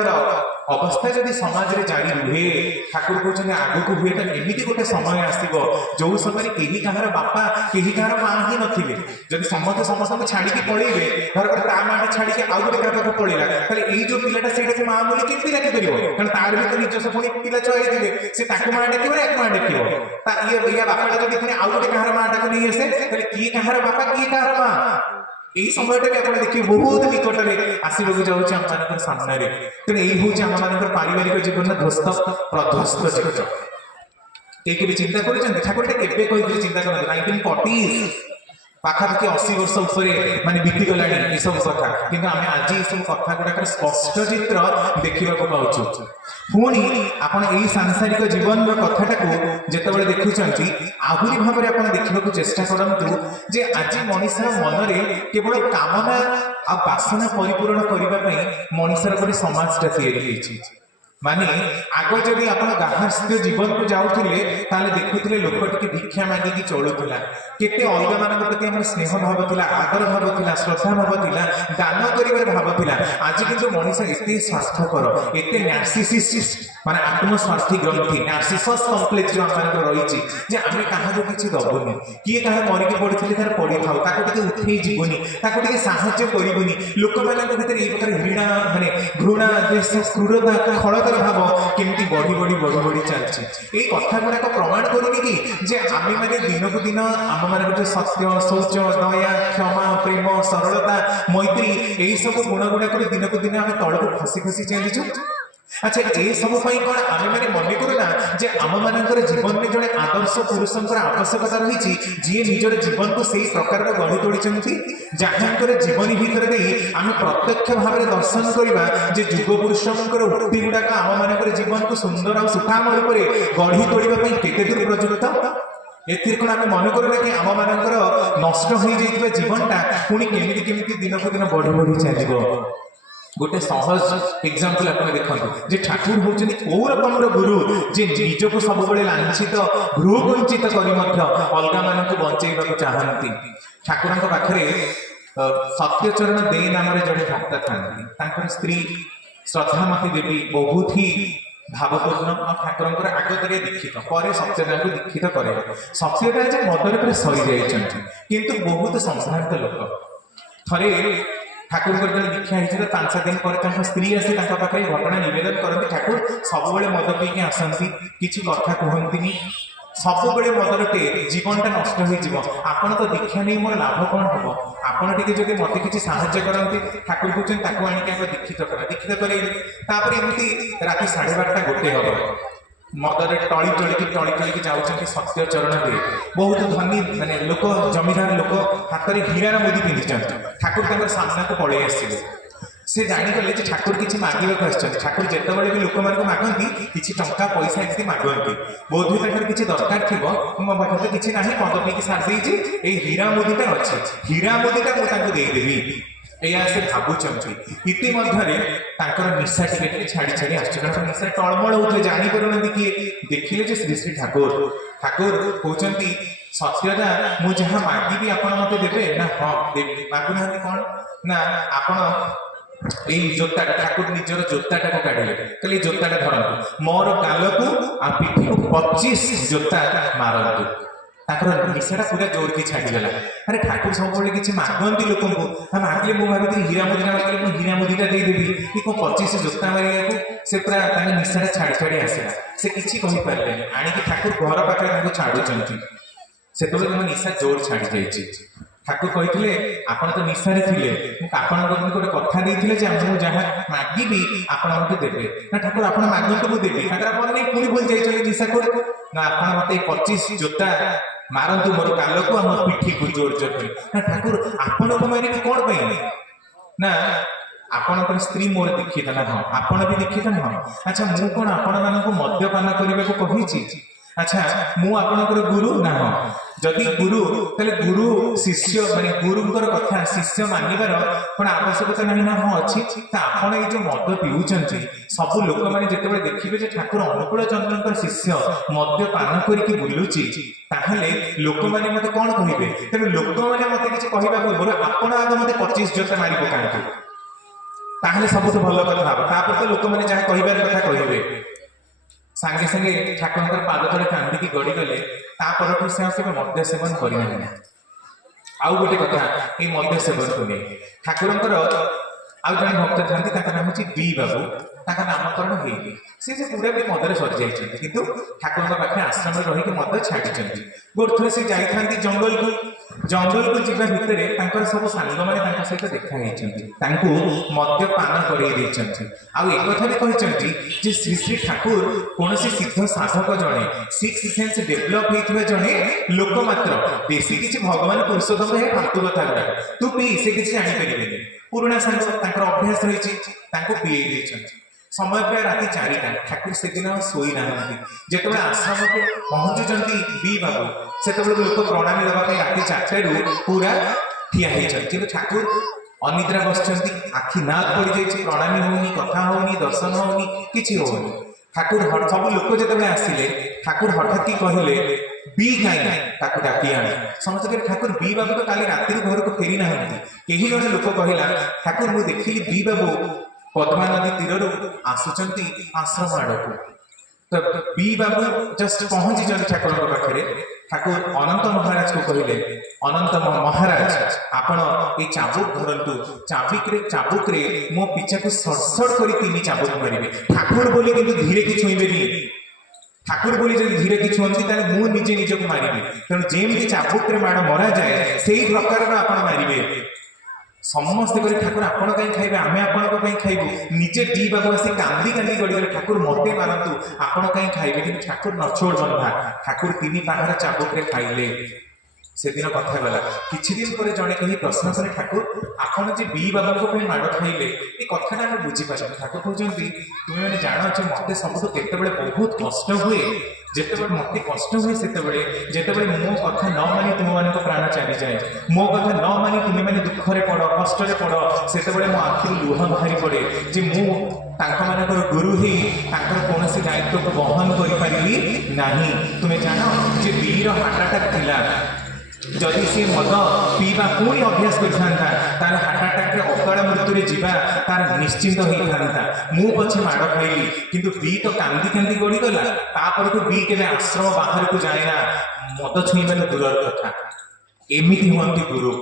अवस्था जदि समाज में जारी रुहे, ठाकुर कहते आग को हुए तो एमती गोटे समय आसो जो समय कहीं कहार बापा कहीं कहार माँ ही नथिले, जब समस्त समस्त छाड़ी पलैबे, धर ता माँ छाड़ी आउ गोटे क्या पलैला, यही जो पिलाटा से माँ बोली केमती डाकिपर, कारण तार भी तो निजस्व पुणी पिला चलते से माँ डाक एक माँ डाक ये बापाटा जब आउ गोटे कहार माँ टाक नहीं आसे, किए कहार बापा किए कहार माँ, यही समय भी आप देखिए बहुत निकट में आसवाक जाऊँच आम मान सामने। तेणु यही हूँ आम मान पारिवारिक जीवन ध्वस्त प्रध्वस्त जीवन। ये चिंता कर ठाकुर के चिंता कर 1940 पाखापाखि 80 वर्ष उपरे माने बीतीगला ये सब कथा, कि आम आज ये सब कथा गुड़ाक स्पष्ट चित्र देखा पाचु। पुणी आपड़ यही सांसारिक जीवन कथाटा को जिते देखुं आहरी भाव में आप देखा चेष्टा करूँ जे आज मनीषर मन में केवल कामना आ बासना परिपूरण करने मनीषर गोटे समाजटा तैयारी माने आग जब आप गार्हस्थ्य जीवन को जाऊले देखुले लोक टे भिक्षा मांगिकी चलूला, केते अलग मान प्रति स्नेह भाव था, आदर भाव था, श्रद्धा भाव था, दान कर भाव था। आज किंतु मनीष एत स्वार्थपर, एत नार्सिसिस्ट माने आत्मस्वार्थी ग्रंथि, नार्सिसस कम्प्लेक्स जो आम रही आम क्या किसी दबुनि, किए क्या मरिकी पड़ी तार पड़ी था ताको उठे जीवनी, ताको साहाय्य करबुनि, लोक मान भर ये प्रकार घृणा माने घृणा द्वेष क्रूरता खड़तर भाव केमती बढ़ी बढ़ी बढ़ी बढ़ी चलती। ये कथा गुड़ाक प्रमाण करूनी कि जे आम मैंने दिन को दिन आम मान जो सत्य शौच दया क्षमा प्रेम सरलता मैत्री यही सब गुण गुड़ाक दिन को दिन आम तल को खसी खसी चलीचु। अच्छा ये सब कौन आम मैंने मन करूना जे आम मान जीवन में जड़े आदर्श पुरुषंकर आवश्यकता रही जी निजर जीवन को सही प्रकार गढ़ी तोड़ी जहाँकर जीवनी भितर दे आम प्रत्यक्ष भाव में दर्शन करवा जे युग पुरुषंकर उक्ति गुड़ाक आम मान जीवन को सुंदर और सुठाम रूप में गढ़ी तोड़ापी केते दूर प्रज्वलित एथि कौन आम मन करूना कि आम मानकर नष्ट हो जाइए जीवनटा पुणी केमिति केमिति दिन को दिन बढ़ी बढ़ी चलो। गोटे सहज एग्जांपल आप देखते जे ठाकुर होती कौ रकम गुरु जे निज को सब लांछित भ्रूकुंचित कर अलग मान बचेवा चाहती। ठाकुर पाखे सत्यचरण दे नाम जड़े भक्त था, स्त्री श्रद्धामती देवी बहुत ही भावपूर्ण और ठाकुर आगतरे दीक्षित पर सत्यता को दीक्षित करे। सत्यता मदर सरी जाइए किंतु बहुत संभ्रांत लोक थे ठाकुर दीक्षा होती 5-7 दिन पर स्त्री आसी पाखे घटना नवेदन करती ठाकुर सब मद पीकी आसती किसी कथा कहती सब मदरटे जीवनटा नष्ट हो आपन तो दीक्षा नहीं मोर लाभ कौन हम आपड़ टे मत कि साहाय्य करते ठाकुर कहते आनिक दीक्षित कर एमती राति 12:30 हम मदर टली टलिकी जाऊँ सत्यचरण दे बहुत धनी माने लोक जमीदार लोक हाथ में हीरार मुदी पिंधि ठाकुर सामना को पलि आसवे से जाणीगले ठाकुर किसी मांगवाक आसछन। ठाकुर जितेबाला भी लोक मानक मागती किसी टंका पैसा एमती मागती बोध हुए किसी दरकार थी मो पाखे तो किसी ना मद पीकी सारी ये हीरा मुदीटा अच्छे हीरा मुदीटा मुझे देदेवी या से भावुंट इतिमध्य निशा टे छाड़ी छाड़ी आसान निशा टलमल होते जापर किए देखिले श्री श्री ठाकुर ठाकुर कहते सत्यता मुझे जहाँ मागिबी आप मत देवे ना हाँ देवी मागुना कौन ना आप जोता ठाकुर निजर जोताटा को काढ़े कहले जोताटा धरतु मोर गाल को आ पिठी को 25 जोता मारतु निशाटा पूरा जोर की छाड़ीगला। अरे ठाकुर सब किसी मागती लोक मागे मुझे भावी हीरा मुदीटा मागे हीरा मुदीटा देदेवी कि कौन 25 जोता मारे से पूरा निशाटा छाड़ी छाड़ी आसला से किसी कहींपारे आणिक ठाकुर घर पाखे छाड़ुंट से निशा जोर छाड़ी जाइए। ठाकुर कहते आपड़ तो निशारे थे आपड़ गोटे कथा देते मुझे जहाँ मागिबी आपड़ मत देवे ना ठाकुर आप मागत मुझे देवी ठाकुर नहीं पुणी भूल जाइए निशा को ना आप मत 25 जोता मारतु मोर गाल को मोर पिठी को जोर जोर कर ना ठाकुर आपण को मारे कौन पाई ना ଆପଣଙ୍କର ସ୍ତ୍ରୀ ମୋର ଦୀକ୍ଷିତ ନା ହଁ ଆପଣ ବି ଦୀକ୍ଷିତ ନା ହଁ ଆଚ୍ଛା ମୁଁ କଣ ଆପଣମାନଙ୍କୁ ମଦ୍ୟପାନ କରିବାକୁ କହିଛି ଆଚ୍ଛା ମୁଁ ଆପଣଙ୍କର ଗୁରୁ ନା ହଁ ଯଦି ଗୁରୁ ତାହେଲେ ଗୁରୁ ଶିଷ୍ୟ ମାନେ ଗୁରୁଙ୍କର କଥା ଶିଷ୍ୟ ମାନିବାର କଣ ଆବଶ୍ୟକତା ନାହିଁ ନା ହଁ ଅଛି ତ ଆପଣ ଏଇ ଯୋଉ ମଦ ପିଉଛନ୍ତି ସବୁ ଲୋକମାନେ ଯେତେବେଳେ ଦେଖିବେ ଯେ ଠାକୁର ଅନୁକୂଳ ଚନ୍ଦ୍ରଙ୍କର ଶିଷ୍ୟ ମଦ୍ୟପାନ କରିକି ବୁଲୁଛି ତାହେଲେ ଲୋକମାନେ ମତେ କଣ କହିବେ ତେଣୁ ଲୋକମାନେ ମତେ କିଛି କହିବା ପୂର୍ବରୁ ଆପଣ ଆଗ ମତେ 25 ଜୋତା ମାରି ପକାନ୍ତୁ ତାହେଲେ ସବୁଠୁ ଭଲ କଥା ହବ ତାପରେ ତ ଲୋକମାନେ ଯାହା କହିବାର କଥା କହିବେ ସାଙ୍ଗେ ସାଙ୍ଗେ ଠାକୁରଙ୍କର ପାଦ ତଳେ କାନ୍ଦିକି ଗଡ଼ିଗଲେ ତାପରଠୁ ସେ ଆଉ କେବେ ମଦ୍ୟ ସେବନ କରିନାହାନ୍ତି ଆଉ ଗୋଟେ କଥା ଏଇ ମଦ୍ୟ ସେବନକୁ ନେଇ ଠାକୁରଙ୍କର ଆଉ ଜଣେ ଭକ୍ତ ଥାନ୍ତି ତାଙ୍କ ନାମ ହେଉଛି ବି ବାବୁ ତାଙ୍କ ନାମକରଣ ହେଇନି ସେ ପୁରା ବି ମଦରେ ସରିଯାଇଛନ୍ତି କିନ୍ତୁ ଠାକୁରଙ୍କ ପାଖରେ ଆଶ୍ରମରେ ରହିକି ମଦ ଛାଡ଼ିଛନ୍ତି ଗୋଟେ ଥର ସେ ଯାଇଥାନ୍ତି ଜଙ୍ଗଲକୁ ଯିବା ଭିତରେ ତାଙ୍କର ସବୁ ସାଙ୍ଗମାନେ ତାଙ୍କ ସହିତ ଦେଖା ହେଇଛନ୍ତି ତାଙ୍କୁ ମଦ୍ୟପାନ କରେଇ ଦେଇଛନ୍ତି ଆଉ ଏକଥା ବି କହିଛନ୍ତି ଯେ ଶ୍ରୀ ଶ୍ରୀ ଠାକୁର କୌଣସି ସିଦ୍ଧ ସାଧକ ଜଣେ ସିକ୍ସ ସେନ୍ସ ଡେଭଲପ ହେଇଥିବା ଜଣେ ଲୋକ ମାତ୍ର ବେଶୀ କିଛି ଭଗବାନ ପୁରୁଷୋତ୍ତମ ହେ ଫାଲତୁ କଥା ଗୁଡ଼ାକ ତୁ ପିଇ ସେ କିଛି ଜାଣିପାରିବେନି ପୁରୁଣା ସାଙ୍ଗ ତାଙ୍କର ଅଭ୍ୟାସ ରହିଛି ତାଙ୍କୁ ପିଏଇ ଦେଇଛନ୍ତି ସମୟ ପ୍ରାୟ ରାତି 4ଟା ଠାକୁର ସେଦିନ ଶୋଇ ନାହାନ୍ତି ଯେତେବେଳେ ଆଶ୍ରମକୁ ପହଞ୍ଚୁଛନ୍ତି ବି ବାବୁ ସେତେବେଳେ ଲୋକ ପ୍ରଣାମୀ ଦେବା ପାଇଁ ରାତି 4ଟାରୁ ପୁରା ଠିଆ ହେଇଛନ୍ତି କିନ୍ତୁ ଠାକୁର ଅନିଦ୍ରା ବସିଛନ୍ତି ଆଖି ନାକ ପଡ଼ିଯାଇଛି ପ୍ରଣାମୀ ହଉନି କଥା ହଉନି ଦର୍ଶନ ହଉନି କିଛି ହଉନି ଠାକୁର ସବୁ ଲୋକ ଯେତେବେଳେ ଆସିଲେ ଠାକୁର ହଠାତ୍ କି କହିଲେ ବି କାଇଁ ତାକୁ ଡାକି ଆଣେ ସମସ୍ତେ କହିଲେ ଠାକୁର ବି ବାବୁ ତ କାଲି ରାତିରୁ ଘରକୁ ଫେରି ନାହାନ୍ତି କେହି ଜଣେ ଲୋକ କହିଲା ଠାକୁର ମୁଁ ଦେଖିଲି ବି ବାବୁ ପଦ୍ମା ନଦୀ ତୀରରୁ ଆସୁଛନ୍ତି ଆଶ୍ରମ ଆଡ଼କୁ ତ ବି ବାବୁ ଜଷ୍ଟ ପହଞ୍ଚିଛନ୍ତି ଠାକୁରଙ୍କ ପାଖରେ ଠାକୁର ଅନନ୍ତ ମହାରାଜକୁ କହିଲେ ଅନନ୍ତ ମହାରାଜ ଆପଣ ଏଇ ଚାବୁକ ଧରନ୍ତୁ ଚାବୁକରେ ମୋ ପିଛାକୁ ସଡ଼ସଡ଼ କରି 3 ଚାବୁକ ମାରିବେ ଠାକୁର ବୋଲି କିନ୍ତୁ ଧୀରେ କି ଛୁଇଁବେନି ଠାକୁର ବୋଲି ଯଦି ଧୀରେ କି ଛୁଅନ୍ତି ତାହେଲେ ମୁଁ ନିଜେ ନିଜକୁ ମାରିବି ତେଣୁ ଯେମିତି ଚାବୁକରେ ମାଡ଼ ମରାଯାଏ ସେଇ ପ୍ରକାରର ଆପଣ ମାରିବେ ସମସ୍ତେ କରି ଠାକୁର ଆପଣ କାହିଁ ଖାଇବେ ଆମେ ଆପଣଙ୍କ ପାଇଁ ଖାଇବୁ ନିଜେ ଦି ବାବୁ ଆସି କାନ୍ଦି କାନ୍ଦି ଗଡ଼ିଗଲେ ଠାକୁର ମୋତେ ମାରନ୍ତୁ ଆପଣ କାହିଁ ଖାଇବେ କିନ୍ତୁ ଠାକୁର ନଛୋଡ଼ ବନ୍ଧା ଠାକୁର 3 ପାହାଡ଼ ଚାବୁକରେ ଖାଇଲେ ସେଦିନ କଥା ଗଲା କିଛି ଦିନ ପରେ ଜଣେ କେହି ପ୍ରଶ୍ନ କଲେ ଠାକୁର ଆପଣ ଯେ ବି ବାବାଙ୍କ ପାଇଁ ମାଡ଼ ଖାଇଲେ ଏ କଥାଟା ଆମେ ବୁଝିପାରିଲୁ ଠାକୁର କହୁଛନ୍ତି ତୁମେ ମାନେ ଜାଣ ଯେ ମୋତେ ସବୁଠୁ କେତେବେଳେ ବହୁତ କଷ୍ଟ ହୁଏ ଯେତେବେଳେ ମୋତେ କଷ୍ଟ ହୁଏ ଯେତେବେଳେ ମୋ କଥା ନ ମାନି ତୁମମାନଙ୍କ ପ୍ରାଣ ଚାଲିଯାଏ ମୋ କଥା ନ ମାନି ତୁମେମାନେ ଦୁଃଖରେ ପଡ଼ କଷ୍ଟରେ ପଡ଼ ସେତେବେଳେ ମୋ ଆଖିରୁ ଲୁହ ବାହାରି ପଡ଼େ ଯେ ମୁଁ ତାଙ୍କମାନଙ୍କର ଗୁରୁ ହେଇ ତାଙ୍କର କୌଣସି ଦାୟିତ୍ୱକୁ ବହନ କରିପାରିଲି ନାହିଁ ତୁମେ ଜାଣ ଯେ ବିର ହାର୍ଟ ଆଟାକ୍ ଥିଲା ଯଦି ସେ ମଦ ପିଇବା ପୁଣି ଅଭ୍ୟାସ କରିଥାନ୍ତା ତାର ହାର୍ଟ ଆଟାକରେ ଅକାଳ ମୃତ୍ୟୁରେ ଯିବା ତାର ନିଶ୍ଚିନ୍ତ ହେଇଥାନ୍ତା ମୁଁ ପଛେ ମାଡ଼ ଖାଇଲି କିନ୍ତୁ ବି ତ କାନ୍ଦି କାନ୍ଦି ଗଡ଼ିଗଲା ତାପରଠୁ ବି କେବେ ଆଶ୍ରମ ବାହାରକୁ ଯାଏନା ମଦ ଛୁଇଁବାର ଦୂରର କଥା ଏମିତି ହୁଅନ୍ତି ଗୁରୁ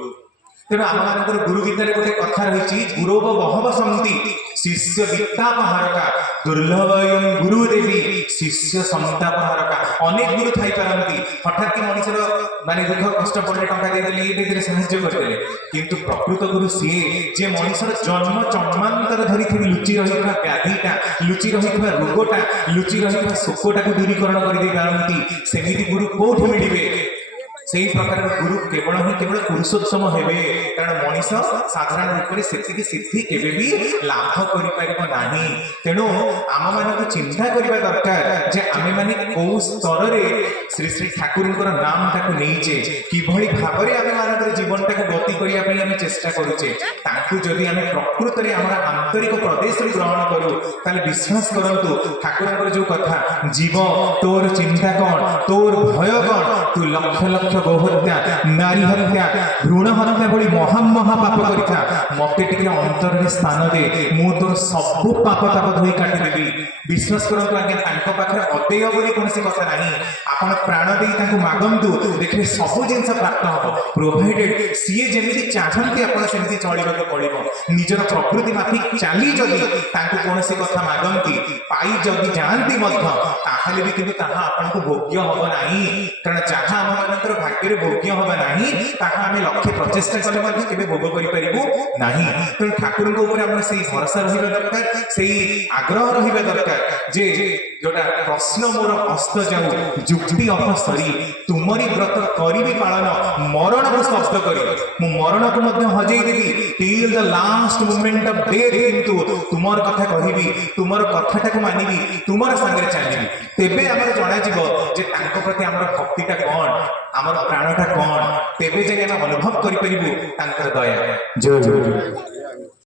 ତେଣୁ ଆମମାନଙ୍କର ଗୁରୁ ଗୀତାରେ ଗୋଟେ କଥା ରହିଛି ଗୁରବ ବହବ ସନ୍ତି ଶିଷ୍ୟ ବିତ୍ତାପହାରକା ଦୁର୍ଲଭୟଂ ଗୁରୁ ଦେବୀ ଶିଷ୍ୟ ସନ୍ତାପହାରକା ଅନେକ ଗୁରୁ ଥାଇପାରନ୍ତି ହଠାତ୍ କି ମଣିଷର ମାନେ ଦୁଃଖ କଷ୍ଟ ପଡ଼ିଲେ ଟଙ୍କା ଦେଇଦେଲେ ଇଏ ଦେଇଦେଲେ ସାହାଯ୍ୟ କରିଦେଲେ କିନ୍ତୁ ପ୍ରକୃତ ଗୁରୁ ସିଏ ଯେ ମଣିଷର ଜନ୍ମ ଜନ୍ମାନ୍ତର ଧରିଥିବେ ଲୁଚି ରହିଥିବା ବ୍ୟାଧିଟା ଲୁଚି ରହିଥିବା ରୋଗଟା ଲୁଚି ରହିଥିବା ଶୋକଟାକୁ ଦୂରୀକରଣ କରିଦେଇ ପାରନ୍ତି ସେମିତି ଗୁରୁ କୋଉଠି ମିଳିବେ ସେହି ପ୍ରକାରର ଗୁରୁ କେବଳ ପୁରୁଷୋତ୍ତମ ହେବେ କାରଣ ମଣିଷ ସାଧାରଣ ରୂପରେ ସେତିକି ସିଦ୍ଧି କେବେ ବି ଲାଭ କରିପାରିବ ନାହିଁ ତେଣୁ ଆମମାନଙ୍କୁ ଚିନ୍ତା କରିବା ଦରକାର ଯେ ଆମେମାନେ କୋଉ ସ୍ତରରେ ଶ୍ରୀ ଶ୍ରୀ ଠାକୁରଙ୍କର ନାମଟାକୁ ନେଇଛେ କିଭଳି ଭାବରେ ଆମମାନଙ୍କର ଜୀବନଟାକୁ ଗତି କରିବା ପାଇଁ ଆମେ ଚେଷ୍ଟା କରୁଛେ ତାଙ୍କୁ ଯଦି ଆମେ ପ୍ରକୃତରେ ଆମର ଆନ୍ତରିକ ପ୍ରଦେଶରୁ ଗ୍ରହଣ କରୁ ତାହେଲେ ବିଶ୍ୱାସ କରନ୍ତୁ ଠାକୁରଙ୍କର ଯୋଉ କଥା ଜୀବ ତୋର ଚିନ୍ତା କଣ ତୋର ଭୟ କଣ ତୁ ଲକ୍ଷ ଲକ୍ଷ ଗୋହତ୍ୟା ନାରୀ ହତ୍ୟା ଭ୍ରୂଣ ହତ୍ୟା ଭଳି ମହା ପାପ କରିଥା ମତେ ଟିକେ ଅନ୍ତରରେ ସ୍ଥାନ ଦେ ମୁଁ ତୋର ସବୁ ପାପ ତାପ ଧୋଇ କାଟିଦେବି ବିଶ୍ୱାସ କରନ୍ତୁ ଆଜ୍ଞା ତାଙ୍କ ପାଖରେ ଅଦେୟ ବୋଲି କୌଣସି କଥା ନାହିଁ ଆପଣ ପ୍ରାଣ ଦେଇ ତାଙ୍କୁ ମାଗନ୍ତୁ ଦେଖିବେ ସବୁ ଜିନିଷ ପ୍ରାପ୍ତ ହବ ପ୍ରୋଭାଇଡେଡ ସିଏ ଯେମିତି ଚାହାନ୍ତି ଆପଣ ସେମିତି ଚଳିବାକୁ ପଡ଼ିବ ନିଜର ପ୍ରକୃତି ମାଫିକ ଚାଲି ଯଦି ତାଙ୍କୁ କୌଣସି କଥା ମାଗନ୍ତି ପାଇ ଯଦି ଯାଆନ୍ତି ମଧ୍ୟ ତାହେଲେ ବି କିନ୍ତୁ ତାହା ଆପଣଙ୍କୁ ଭୋଗ୍ୟ ହବ ନାହିଁ କାରଣ ଯାହା ଆମମାନଙ୍କର ଭାଗ୍ୟରେ ଭୋଗ୍ୟ ହବ ନାହିଁ ତାହା ଆମେ ଲକ୍ଷ୍ୟ ପ୍ରଚେଷ୍ଟା କଲେ ମଧ୍ୟ କେବେ ଭୋଗ କରିପାରିବୁ ନାହିଁ ତେଣୁ ଠାକୁରଙ୍କ ଉପରେ ଆମର ସେଇ ଭରସା ରହିବା ଦରକାର ସେଇ ଆଗ୍ରହ ରହିବା ଦରକାର ଯେ ଯୋଉଟା ପ୍ରଶ୍ନ ମୋର ହସ୍ତ ଯାଉ ଯୁକ୍ତି ଅପସରି ତୁମରି ବ୍ରତ କରିବି ପାଳନ ମରଣକୁ ଶବ୍ଦ କରି ମୁଁ ମରଣକୁ ମଧ୍ୟ ହଜେଇ ଦେବି till the last moment of death କିନ୍ତୁ ତୁମର କଥା କହିବି ତୁମର କଥାଟାକୁ ମାନିବି ତୁମର ସାଙ୍ଗରେ ଚାଲିବି ତେବେ ଆମର ଜଣାଯିବ ଯେ ତାଙ୍କ ପ୍ରତି ଆମର ଭକ୍ତିଟା କଣ ଆମର ପ୍ରାଣଟା କଣ ତେବେ ଯାଇ ଆମେ ଅନୁଭବ କରିପାରିବୁ ତାଙ୍କର ଦୟା ଜୟ ଜୟ